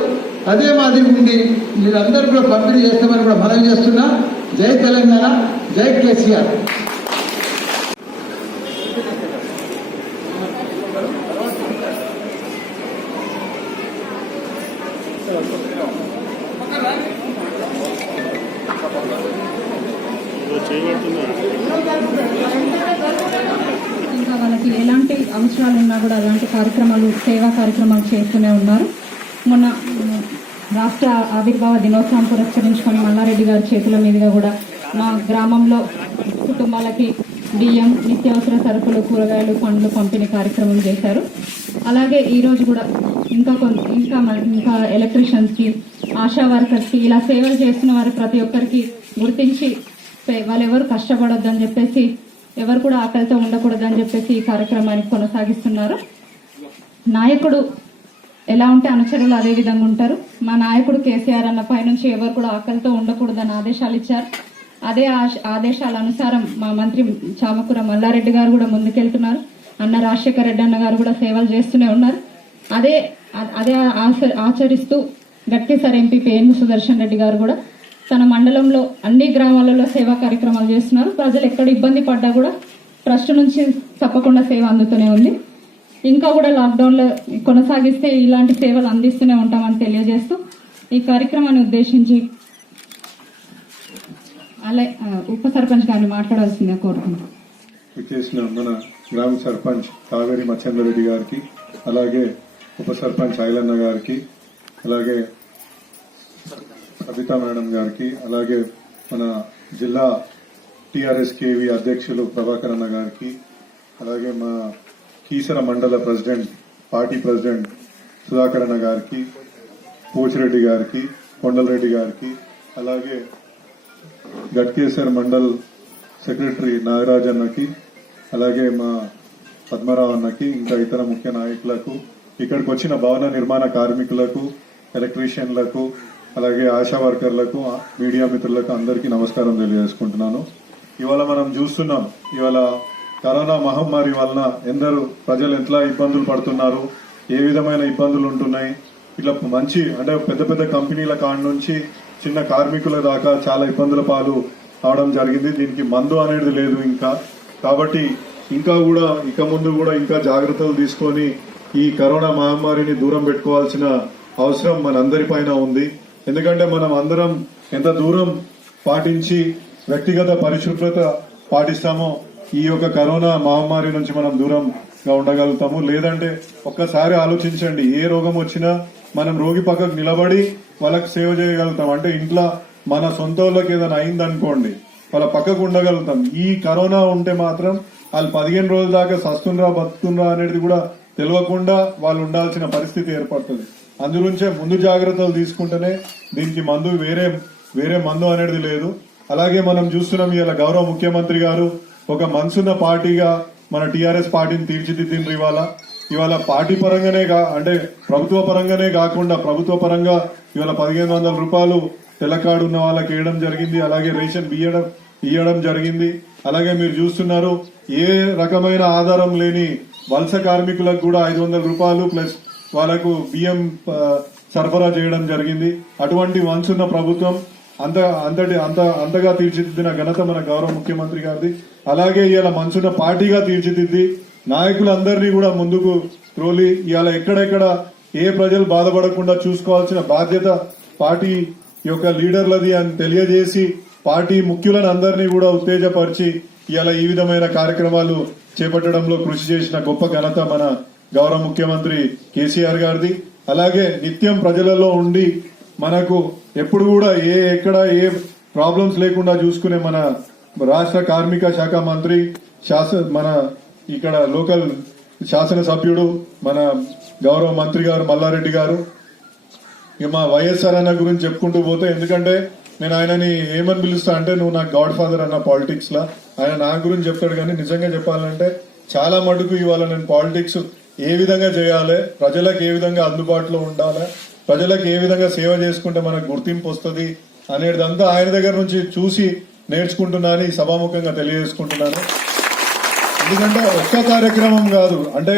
అదే మాదిరి ఉండి మీరందరూ కూడా పంపిణీ చేస్తామని కూడా మనవి చేస్తున్నా. జై తెలంగాణ, జై కేసీఆర్. ఇంకా వాళ్ళకి ఎలాంటి అవసరాలు ఉన్నా కూడా అలాంటి కార్యక్రమాలు, సేవా కార్యక్రమాలు చేస్తూనే ఉన్నారు. మొన్న రాష్ట్ర ఆవిర్భావ దినోత్సవం పురస్కరించుకొని మల్లారెడ్డి గారి చేతుల మీదుగా కూడా మా గ్రామంలో కుటుంబాలకి బియ్యం, నిత్యావసర సరుకులు, కూరగాయలు, పండ్లు పంపిణీ కార్యక్రమం చేశారు. అలాగే ఈరోజు కూడా ఇంకా ఎలక్ట్రీషియన్స్కి, ఆశా వర్కర్స్కి ఇలా సేవలు చేస్తున్న వారి ప్రతి ఒక్కరికి గుర్తించి వాళ్ళు ఎవరు కష్టపడొద్దని చెప్పేసి, ఎవరు కూడా ఆకలితో ఉండకూడదని చెప్పేసి ఈ కార్యక్రమాన్ని కొనసాగిస్తున్నారు. నాయకుడు ఎలా ఉంటే అనుచరులు అదే విధంగా ఉంటారు. మా నాయకుడు కేసీఆర్ అన్న పైనుంచి ఎవరు కూడా ఆకలితో ఉండకూడదని ఆదేశాలు ఇచ్చారు. అదే ఆదేశాల అనుసారం మా మంత్రి చామకూర మల్లారెడ్డి గారు కూడా ముందుకెళ్తున్నారు. అన్న రాజశేఖర రెడ్డి అన్న గారు కూడా సేవలు చేస్తూనే ఉన్నారు. అదే ఆచరిస్తూ గట్కేసర్ ఎంపీ ఏనుగు సుదర్శన్ రెడ్డి గారు కూడా తన మండలంలో అన్ని గ్రామాలలో సేవా కార్యక్రమాలు చేస్తున్నారు. ప్రజలు ఎక్కడ ఇబ్బంది పడ్డా కూడా ట్రస్ట్ నుంచి తప్పకుండా సేవ అందుతూనే ఉంది. ఇంకా కూడా లాక్డౌన్లో కొనసాగిస్తే ఇలాంటి సేవలు అందిస్తూనే ఉంటామని తెలియజేస్తూ ఈ కార్యక్రమాన్ని ఉద్దేశించి ఉప సర్పంచ్ గారిని మాట్లాడాల్సిందిగా కోరుతున్నాను. ఇచ్చేసిన మన గ్రామ సర్పంచ్ కావేరి మచ్చేందర్ గారికి, అలాగే ఉప సర్పంచ్ ఐలన్న గారికి, అలాగే సబితా మేడం గారికి, అలాగే మన జిల్లా టిఆర్ఎస్ కేవి అధ్యక్షులు ప్రభాకర్ అన్న గారికి, అలాగే మా కీసర మండల ప్రెసిడెంట్ పార్టీ ప్రెసిడెంట్ సుధాకర్ అన్న గారికి, పోచిరెడ్డి గారికి, కొండలరెడ్డి గారికి, అలాగే గట్కేసర్ మండల్ సెక్రటరీ నాగరాజ్ అన్నకి, అలాగే మా పద్మరావు అన్నకి, ఇంకా ఇతర ముఖ్య నాయకులకు, ఇక్కడికి వచ్చిన భవన నిర్మాణ కార్మికులకు, ఎలక్ట్రీషియన్లకు, అలాగే ఆశా వర్కర్లకు, మీడియా మిత్రులకు అందరికీ నమస్కారం తెలియజేసుకుంటున్నాను. ఇవాళ మనం చూస్తున్నాం, ఇవాళ కరోనా మహమ్మారి వలన ఎందరూ ప్రజలు ఎట్లా ఇబ్బందులు పడుతున్నారు, ఏ విధమైన ఇబ్బందులు ఉంటున్నాయి. ఇట్లా మంచి అంటే పెద్ద పెద్ద కంపెనీల కాడ నుంచి చిన్న కార్మికుల దాకా చాలా ఇబ్బందుల పాలు అవడం జరిగింది. దీనికి మందు అనేది లేదు ఇంకా. కాబట్టి ఇంకా కూడా ఇక ముందు కూడా ఇంకా జాగ్రత్తలు తీసుకొని ఈ కరోనా మహమ్మారిని దూరం పెట్టుకోవాల్సిన అవసరం మనందరిపైన ఉంది. ఎందుకంటే మనం అందరం ఎంత దూరం పాటించి వ్యక్తిగత పరిశుభ్రత పాటిస్తామో ఈ యొక్క కరోనా మహమ్మారి నుంచి మనం దూరంగా ఉండగలుగుతాము. లేదంటే ఒక్కసారి ఆలోచించండి, ఏ రోగం వచ్చినా మనం రోగి పక్కకు నిలబడి వాళ్ళకి సేవ చేయగలుగుతాం. అంటే ఇంట్లో మన సొంత వాళ్ళకి ఏదైనా అయిందనుకోండి, వాళ్ళ పక్కకు ఉండగలుగుతాం. ఈ కరోనా ఉంటే మాత్రం వాళ్ళు 15 రోజుల దాకా సస్తుండ్రా బతుకుండ్రా అనేది కూడా తెలియకుండా వాళ్ళు ఉండాల్సిన పరిస్థితి ఏర్పడుతుంది. అందుగురించే ముందు జాగ్రత్తలు తీసుకుంటేనే దీనికి మందు వేరే మందు అనేది లేదు. అలాగే మనం చూస్తున్నాం, ఇవాళ గౌరవ ముఖ్యమంత్రి గారు ఒక మనసున్న పార్టీగా మన టీఆర్ఎస్ పార్టీని తీర్చిదిద్దిండ్రు. ఇవాళ పార్టీ పరంగానే అంటే ప్రభుత్వ పరంగానే కాకుండా ప్రభుత్వ పరంగా ఇవాళ 1500 రూపాయలు తెల్లకాడు ఉన్న వాళ్ళకి ఇవ్వడం జరిగింది. అలాగే రేషన్ ఇవ్వడం జరిగింది. అలాగే మీరు చూస్తున్నారు, ఏ రకమైన ఆధారం లేని వలస కార్మికులకు కూడా 500 రూపాయలు ప్లస్ వాళ్ళకు బియ్యం సరఫరా చేయడం జరిగింది. అటువంటి మనసున్న ప్రభుత్వం అంతగా తీర్చిదిద్దిన ఘనత మన గౌరవ ముఖ్యమంత్రి గారిది. అలాగే ఇవాళ మనసున్న పార్టీగా తీర్చిదిద్ది నాయకులందరినీ కూడా ముందుకు త్రోలి ఇవాళ ఎక్కడెక్కడ ఏ ప్రజలు బాధపడకుండా చూసుకోవాల్సిన బాధ్యత పార్టీ యొక్క లీడర్లది అని తెలియజేసి పార్టీ ముఖ్యులను అందరినీ కూడా ఉత్తేజపరిచి ఇవాళ ఈ విధమైన కార్యక్రమాలు చేపట్టడంలో కృషి చేసిన గొప్ప ఘనత మన గౌరవ ముఖ్యమంత్రి కేసీఆర్ గారిది. అలాగే నిత్యం ప్రజలలో ఉండి మనకు ఎప్పుడు కూడా ఎక్కడ ఏ ప్రాబ్లమ్స్ లేకుండా చూసుకునే మన రాష్ట్ర కార్మిక శాఖ మంత్రి మన ఇక్కడ లోకల్ శాసనసభ్యుడు మన గౌరవ మంత్రి గారు మల్లారెడ్డి గారు. ఇక మా వైఎస్ఆర్ అన్న గురించి చెప్పుకుంటూ పోతే, ఎందుకంటే నేను ఆయనని ఏమని పిలుస్తా అంటే, నువ్వు నాకు గాడ్ ఫాదర్ అన్న పాలిటిక్స్ లా. ఆయన నా గురించి చెప్తాడు, కానీ నిజంగా చెప్పాలంటే చాలా మటుకు ఇవాళ నేను పాలిటిక్స్ ఏ విధంగా చేయాలి, ప్రజలకు ఏ విధంగా అందుబాటులో ఉండాలి, ప్రజలకు ఏ విధంగా సేవ చేసుకుంటే మనకు గుర్తింపు వస్తుంది అనేదంతా ఆయన దగ్గర నుంచి చూసి నేర్చుకుంటున్నాను, ఈ సభాముఖంగా తెలియజేసుకుంటున్నాను. ఎందుకంటే ఒక్క కార్యక్రమం కాదు, అంటే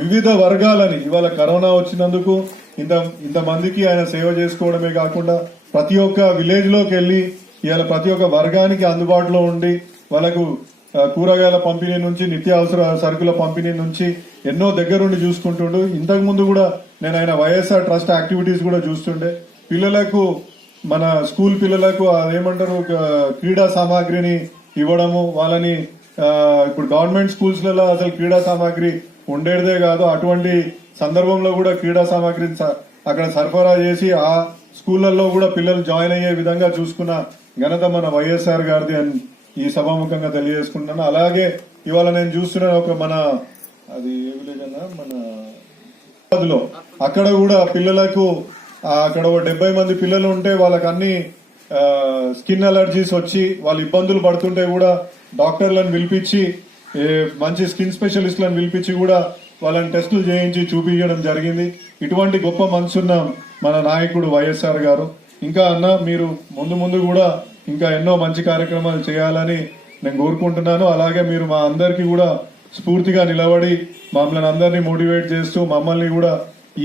వివిధ వర్గాలని ఇవాళ కరోనా వచ్చినందుకు ఇంతమందికి ఆయన సేవ చేసుకోవడమే కాకుండా ప్రతి ఒక్క విలేజ్ లోకి వెళ్లి ఇవాళ ప్రతి ఒక్క వర్గానికి అందుబాటులో ఉండి వాళ్ళకు కూరగాయల పంపిణీ నుంచి నిత్యావసర సరుకుల పంపిణీ నుంచి ఎన్నో దగ్గరుండి చూసుకుంటుండు. ఇంతకు ముందు కూడా నేను ఆయన వైఎస్ఆర్ ట్రస్ట్ యాక్టివిటీస్ కూడా చూస్తుండే. పిల్లలకు మన స్కూల్ పిల్లలకు అదేమంటారు క్రీడా సామాగ్రిని ఇవ్వడము, వాళ్ళని ఇప్పుడు గవర్నమెంట్ స్కూల్స్ లలో అసలు క్రీడా సామాగ్రి ఉండేదే కాదు, అటువంటి సందర్భంలో కూడా క్రీడా సామాగ్రిని అక్కడ సరఫరా చేసి ఆ స్కూళ్లలో కూడా పిల్లలు జాయిన్ అయ్యే విధంగా చూసుకున్న ఘనత మన వైఎస్ఆర్ గారిది అని ఈ సభాముఖంగా తెలియజేసుకుంటున్నాను. అలాగే ఇవాళ నేను చూస్తున్న ఒక మన అది ఏ విలేజ్ అన్నా మన అక్కడ కూడా పిల్లలకు అక్కడ 70 మంది పిల్లలు ఉంటే వాళ్ళకి అన్ని స్కిన్ అలర్జీస్ వచ్చి వాళ్ళు ఇబ్బందులు పడుతుంటే కూడా డాక్టర్లను పిలిపించి మంచి స్కిన్ స్పెషలిస్టులను పిలిపించి కూడా వాళ్ళని టెస్టులు చేయించి చూపించడం జరిగింది. ఇటువంటి గొప్ప మనసున్న మన నాయకుడు వైఎస్ఆర్ గారు. ఇంకా అన్న మీరు ముందు కూడా ఇంకా ఎన్నో మంచి కార్యక్రమాలు చేయాలని నేను కోరుకుంటున్నాను. అలాగే మీరు మా అందరికీ కూడా స్ఫూర్తిగా నిలబడి మమ్మల్ని అందరినీ మోటివేట్ చేస్తూ మమ్మల్ని కూడా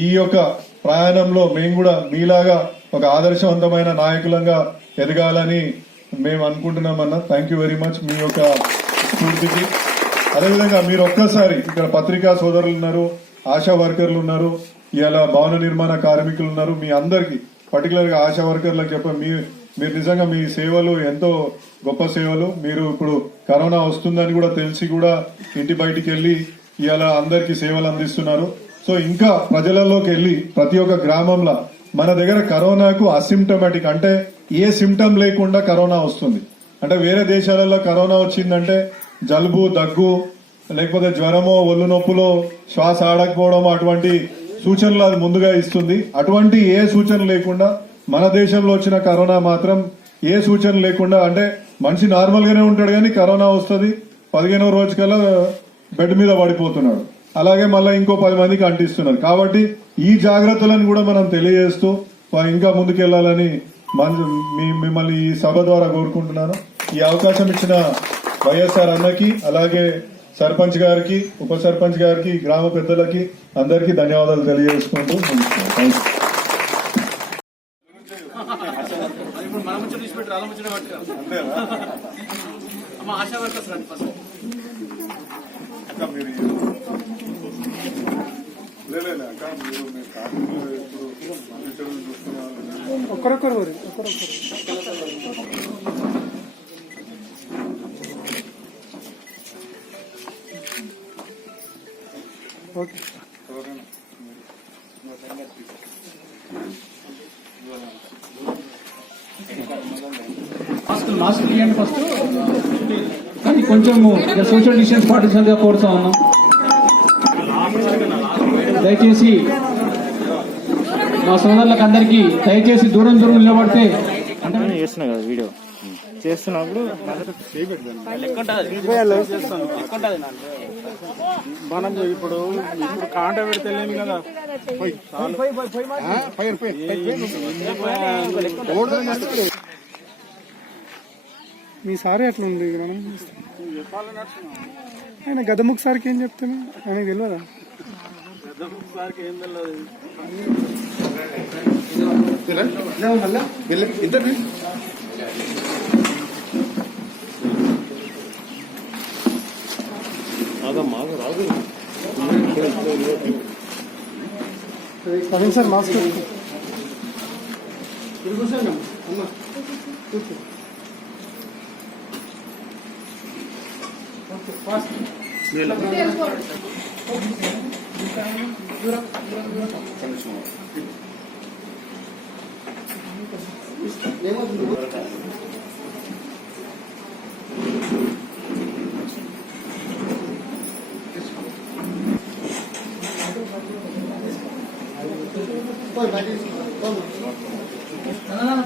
ఈ యొక్క ప్రయాణంలో మేము కూడా మీలాగా ఒక ఆదర్శవంతమైన నాయకులంగా ఎదగాలని మేము అనుకుంటున్నామన్నా. థ్యాంక్ యూ వెరీ మచ్ మీ యొక్క స్ఫూర్తికి. అదేవిధంగా మీరు ఒక్కసారి ఇక్కడ పత్రికా సోదరులు ఉన్నారు, ఆశా వర్కర్లు ఉన్నారు, ఇలా భవన నిర్మాణ కార్మికులు ఉన్నారు. మీ అందరికి పర్టికులర్ గా ఆశా వర్కర్లకు మీరు నిజంగా మీ సేవలు ఎంతో గొప్ప సేవలు. మీరు ఇప్పుడు కరోనా వస్తుందని కూడా తెలిసి కూడా ఇంటి బయటికి వెళ్లి ఇవాళ అందరికీ సేవలు అందిస్తున్నారు. సో ఇంకా ప్రజలలోకి వెళ్లి ప్రతి ఒక్క గ్రామంలో మన దగ్గర కరోనాకు అసిమ్టమాటిక్ అంటే ఏ సిమ్టమ్ లేకుండా కరోనా వస్తుంది. అంటే వేరే దేశాలలో కరోనా వచ్చిందంటే జలుబు, దగ్గు, లేకపోతే జ్వరమో, ఒళ్ళు నొప్పులో, శ్వాస ఆడకపోవడం అటువంటి సూచనలు అది ముందుగా ఇస్తుంది. అటువంటి ఏ సూచన లేకుండా మన దేశంలో వచ్చిన కరోనా మాత్రం ఏ సూచన లేకుండా, అంటే మనిషి నార్మల్ గానే ఉంటాడు కానీ కరోనా వస్తుంది 15వ రోజుకల్లా బెడ్ మీద పడిపోతున్నాడు. అలాగే మళ్ళీ ఇంకో 10 మందికి అంటిస్తున్నారు. కాబట్టి ఈ జాగ్రత్తలను కూడా మనం తెలియజేస్తూ ఇంకా ముందుకెళ్లాలని మిమ్మల్ని ఈ సభ ద్వారా కోరుకుంటున్నాను. ఈ అవకాశం ఇచ్చిన వైఎస్ఆర్ అన్నకి, అలాగే సర్పంచ్ గారికి, ఉప సర్పంచ్ గారికి, గ్రామ పెద్దలకి అందరికీ ధన్యవాదాలు తెలియజేసుకుంటూ ఒక్కరొక్కరు ఓకే. మాస్క్ ఇవ్వండి ఫస్ట్. కానీ కొంచెం సోషల్ డిస్టెన్స్ పాటించాలిగా కోరుతా ఉన్నాం. దయచేసి మా సోదరులకు అందరికీ దయచేసి దూరం నిలబడితే అంటే చేస్తున్నా కదా వీడియో చేస్తున్నప్పుడు మనం ఇప్పుడు కాంట పెడితేలేము కదా. మీ సారే అట్లా ఉంది. ఆయన గదముఖ్ సార్కి ఏం చెప్తాను, ఆయనకు తెలియదా? గదముఖ్ సార్కి ఏం తెలియదు. పదండి సార్, మాస్క్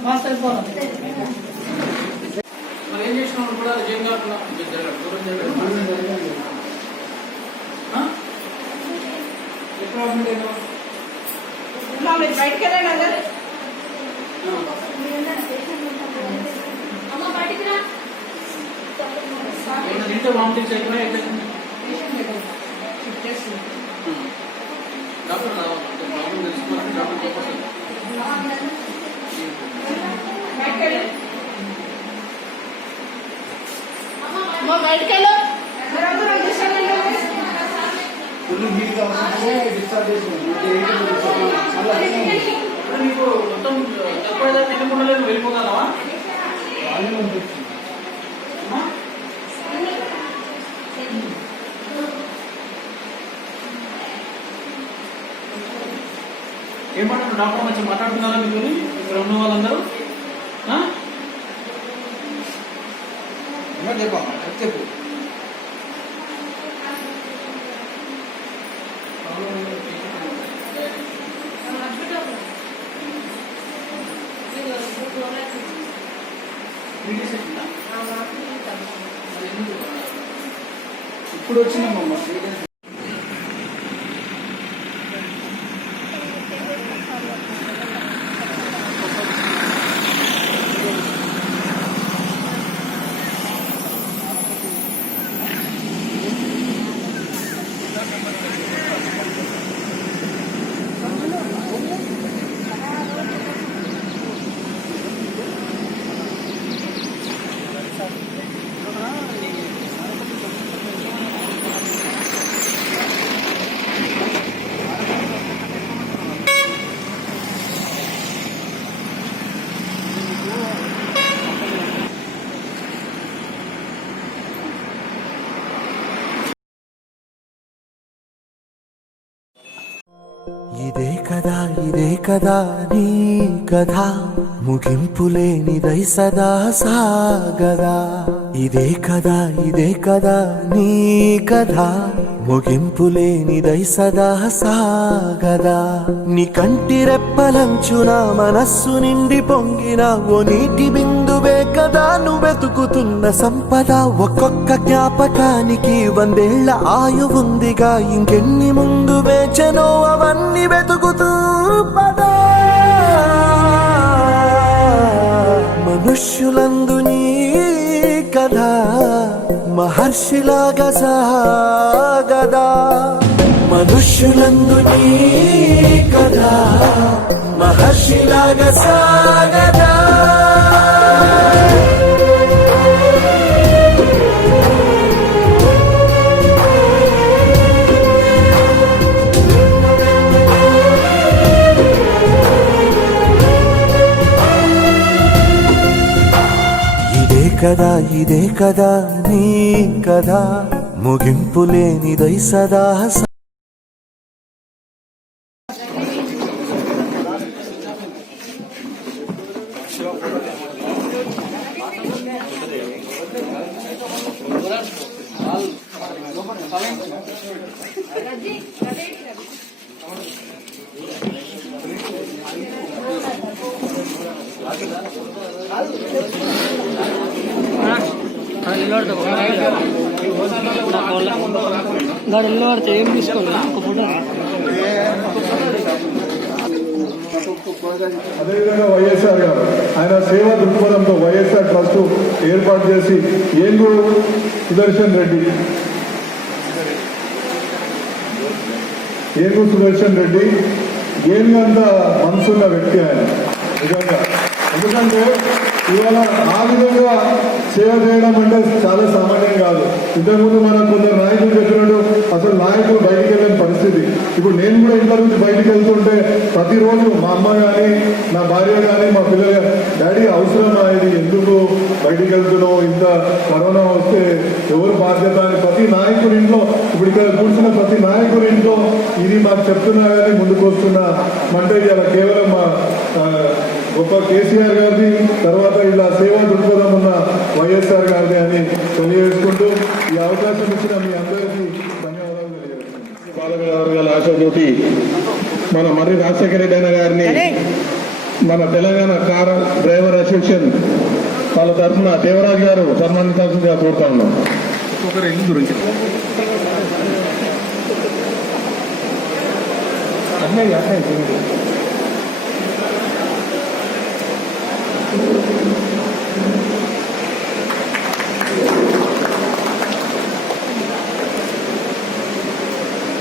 ఫాస్ట్ అయిపోవాలి. మరి ఏం చేసినప్పుడు కూడా ఏం కాకుండా బయటకు వెళ్ళండి అందరు. తింటే వామిటింగ్స్ అయిపోయి డాక్టర్ ప్రాబ్లం తెలుసుకోవాలంటే డాక్టర్ చెప్పాలి. మీకు మొత్తం ఎప్పుడైతే తినకుండా లేదు వెళ్ళిపోగలవా? ఏమంటారు డాక్టర్ మంచి మాట్లాడుతున్నారా మీకు ఇక్కడ ఉన్న వాళ్ళందరూ? చెప్పు. ఇప్పుడు వచ్చిందమ్మా. ఇదే కదా నీ కథ ముగింపులేనిదై సదా సాగదా. ఇదే కదా నీ కథ ముగింపులేనిదై సదా సాగదా. నీ కంటి రెప్పలంచున మనస్సు నిండి పొంగిన ఓ నీటి బిందువే కదా నువ్వెతుకుతున్న సంపద. ఒక్కొక్క జ్ఞాపకానికి 100 ఏళ్ల ఆయువుందిగా, ఇంకెన్ని ముందు వేచనో అవన్నీ వెతుకుతూ పదా. మనుష్యులందు నీ కథ మహర్షిలాగా సాగదా. మనుష్యులందు నీ కథ మహర్షిలాగా సాగదా. ఇదే కదా నీ కథ ముగింపులేనిదై సదా. ఏం తీసుకోండి ఒక ఫోటో. అదేవిధంగా వైఎస్ఆర్ గారు ఆయన సేవా దృక్పథంతో వైఎస్ఆర్ ట్రస్ట్ ఏర్పాటు చేసి ఏలూరు సుదర్శన్ రెడ్డి ఏనుగంత మనసున్న వ్యక్తి ఆయన నిజంగా. ఎందుకంటే ఇవాళ ఆ విధంగా సేవ చేయడం అంటే చాలా సామాన్యం కాదు. ఇంతకుముందు మనకు కొందరు నాయకులు చెప్పినట్టు అసలు నాయకులు బయటికి వెళ్ళని పరిస్థితి. ఇప్పుడు నేను కూడా ఇంట్లో నుంచి బయటికి వెళ్తుంటే ప్రతిరోజు మా అమ్మ కానీ నా భార్య కానీ మా పిల్లలు డాడీ అవసరమా ఇది, ఎందుకు బయటికి వెళ్తున్నావు, ఇంత కరోనా వస్తే ఎవరు బాధ్యత అని ప్రతి నాయకుడి ఇంట్లో, ఇప్పుడు ఇక్కడ కూర్చున్న ప్రతి నాయకుడి ఇంట్లో ఇది మాకు చెప్తున్నా కానీ ముందుకు వస్తున్నా అంటే ఇలా కేవలం మా గొప్ప కేసీఆర్ గారిది, తర్వాత ఇలా సేవా దృక్పథం ఉన్న వైఎస్ఆర్ గారిది అని తెలియజేసుకుంటూ ఈ అవకాశం ఇచ్చిన మీ అందరికీ ధన్యవాదాలు తెలియజేస్తున్నాను. బాలగల ఆశతోటి మన మర్రి రాజశేఖర రెడ్డి అన్న గారిని మన తెలంగాణ కార్ డ్రైవర్ అసోసియేషన్ వాళ్ళ తరఫున దేవరాజు గారు సన్మానించాల్సిందిగా కోరుతా ఉన్నాం. ఒకరి ఇల్లు గురించి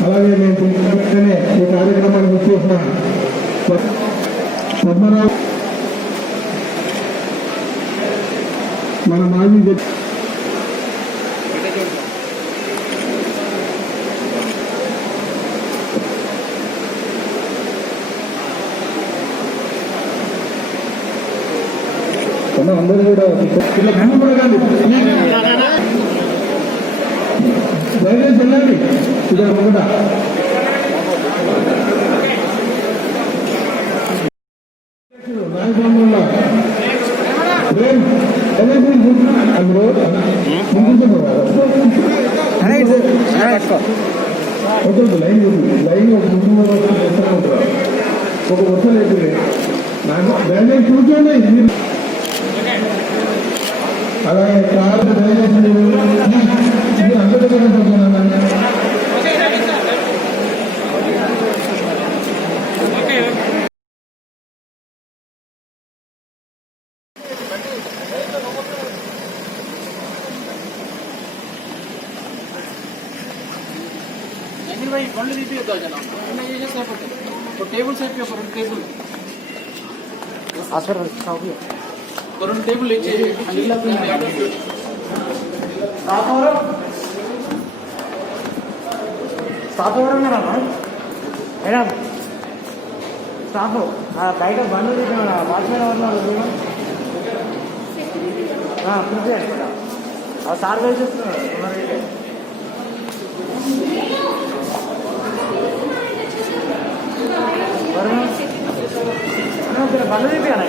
అలాగే నేను వెంటనే ఈ కార్యక్రమాన్ని గుర్తిస్తున్న పద్మనాభ మన మాజీ అందరూ కూడా దయచేసి వెళ్ళండి ఇక్కడ ముంగట. లైన్ ఒక వర్ష లేదు నాకు దయచేసి కూర్చోండి. అలాగే కారు దయచేసి అందరూ బండ్లు తీపిద్దాం జనం చేసేసి అయిపోతుంది. ఒక టేబుల్స్ అయిపోయి ఒక 2 టేబుల్ ఒక 2 టేబుల్ ఇచ్చేసి స్టాఫ్ ఎవరు ఉన్నారా మేడం? స్టాఫ్ బయట బండ్లు తీసిన వాచ్మెన్ ఎవరు ప్రిపేర్ సార్ వేసేస్తున్నారు. బండ్లు తీపియాలి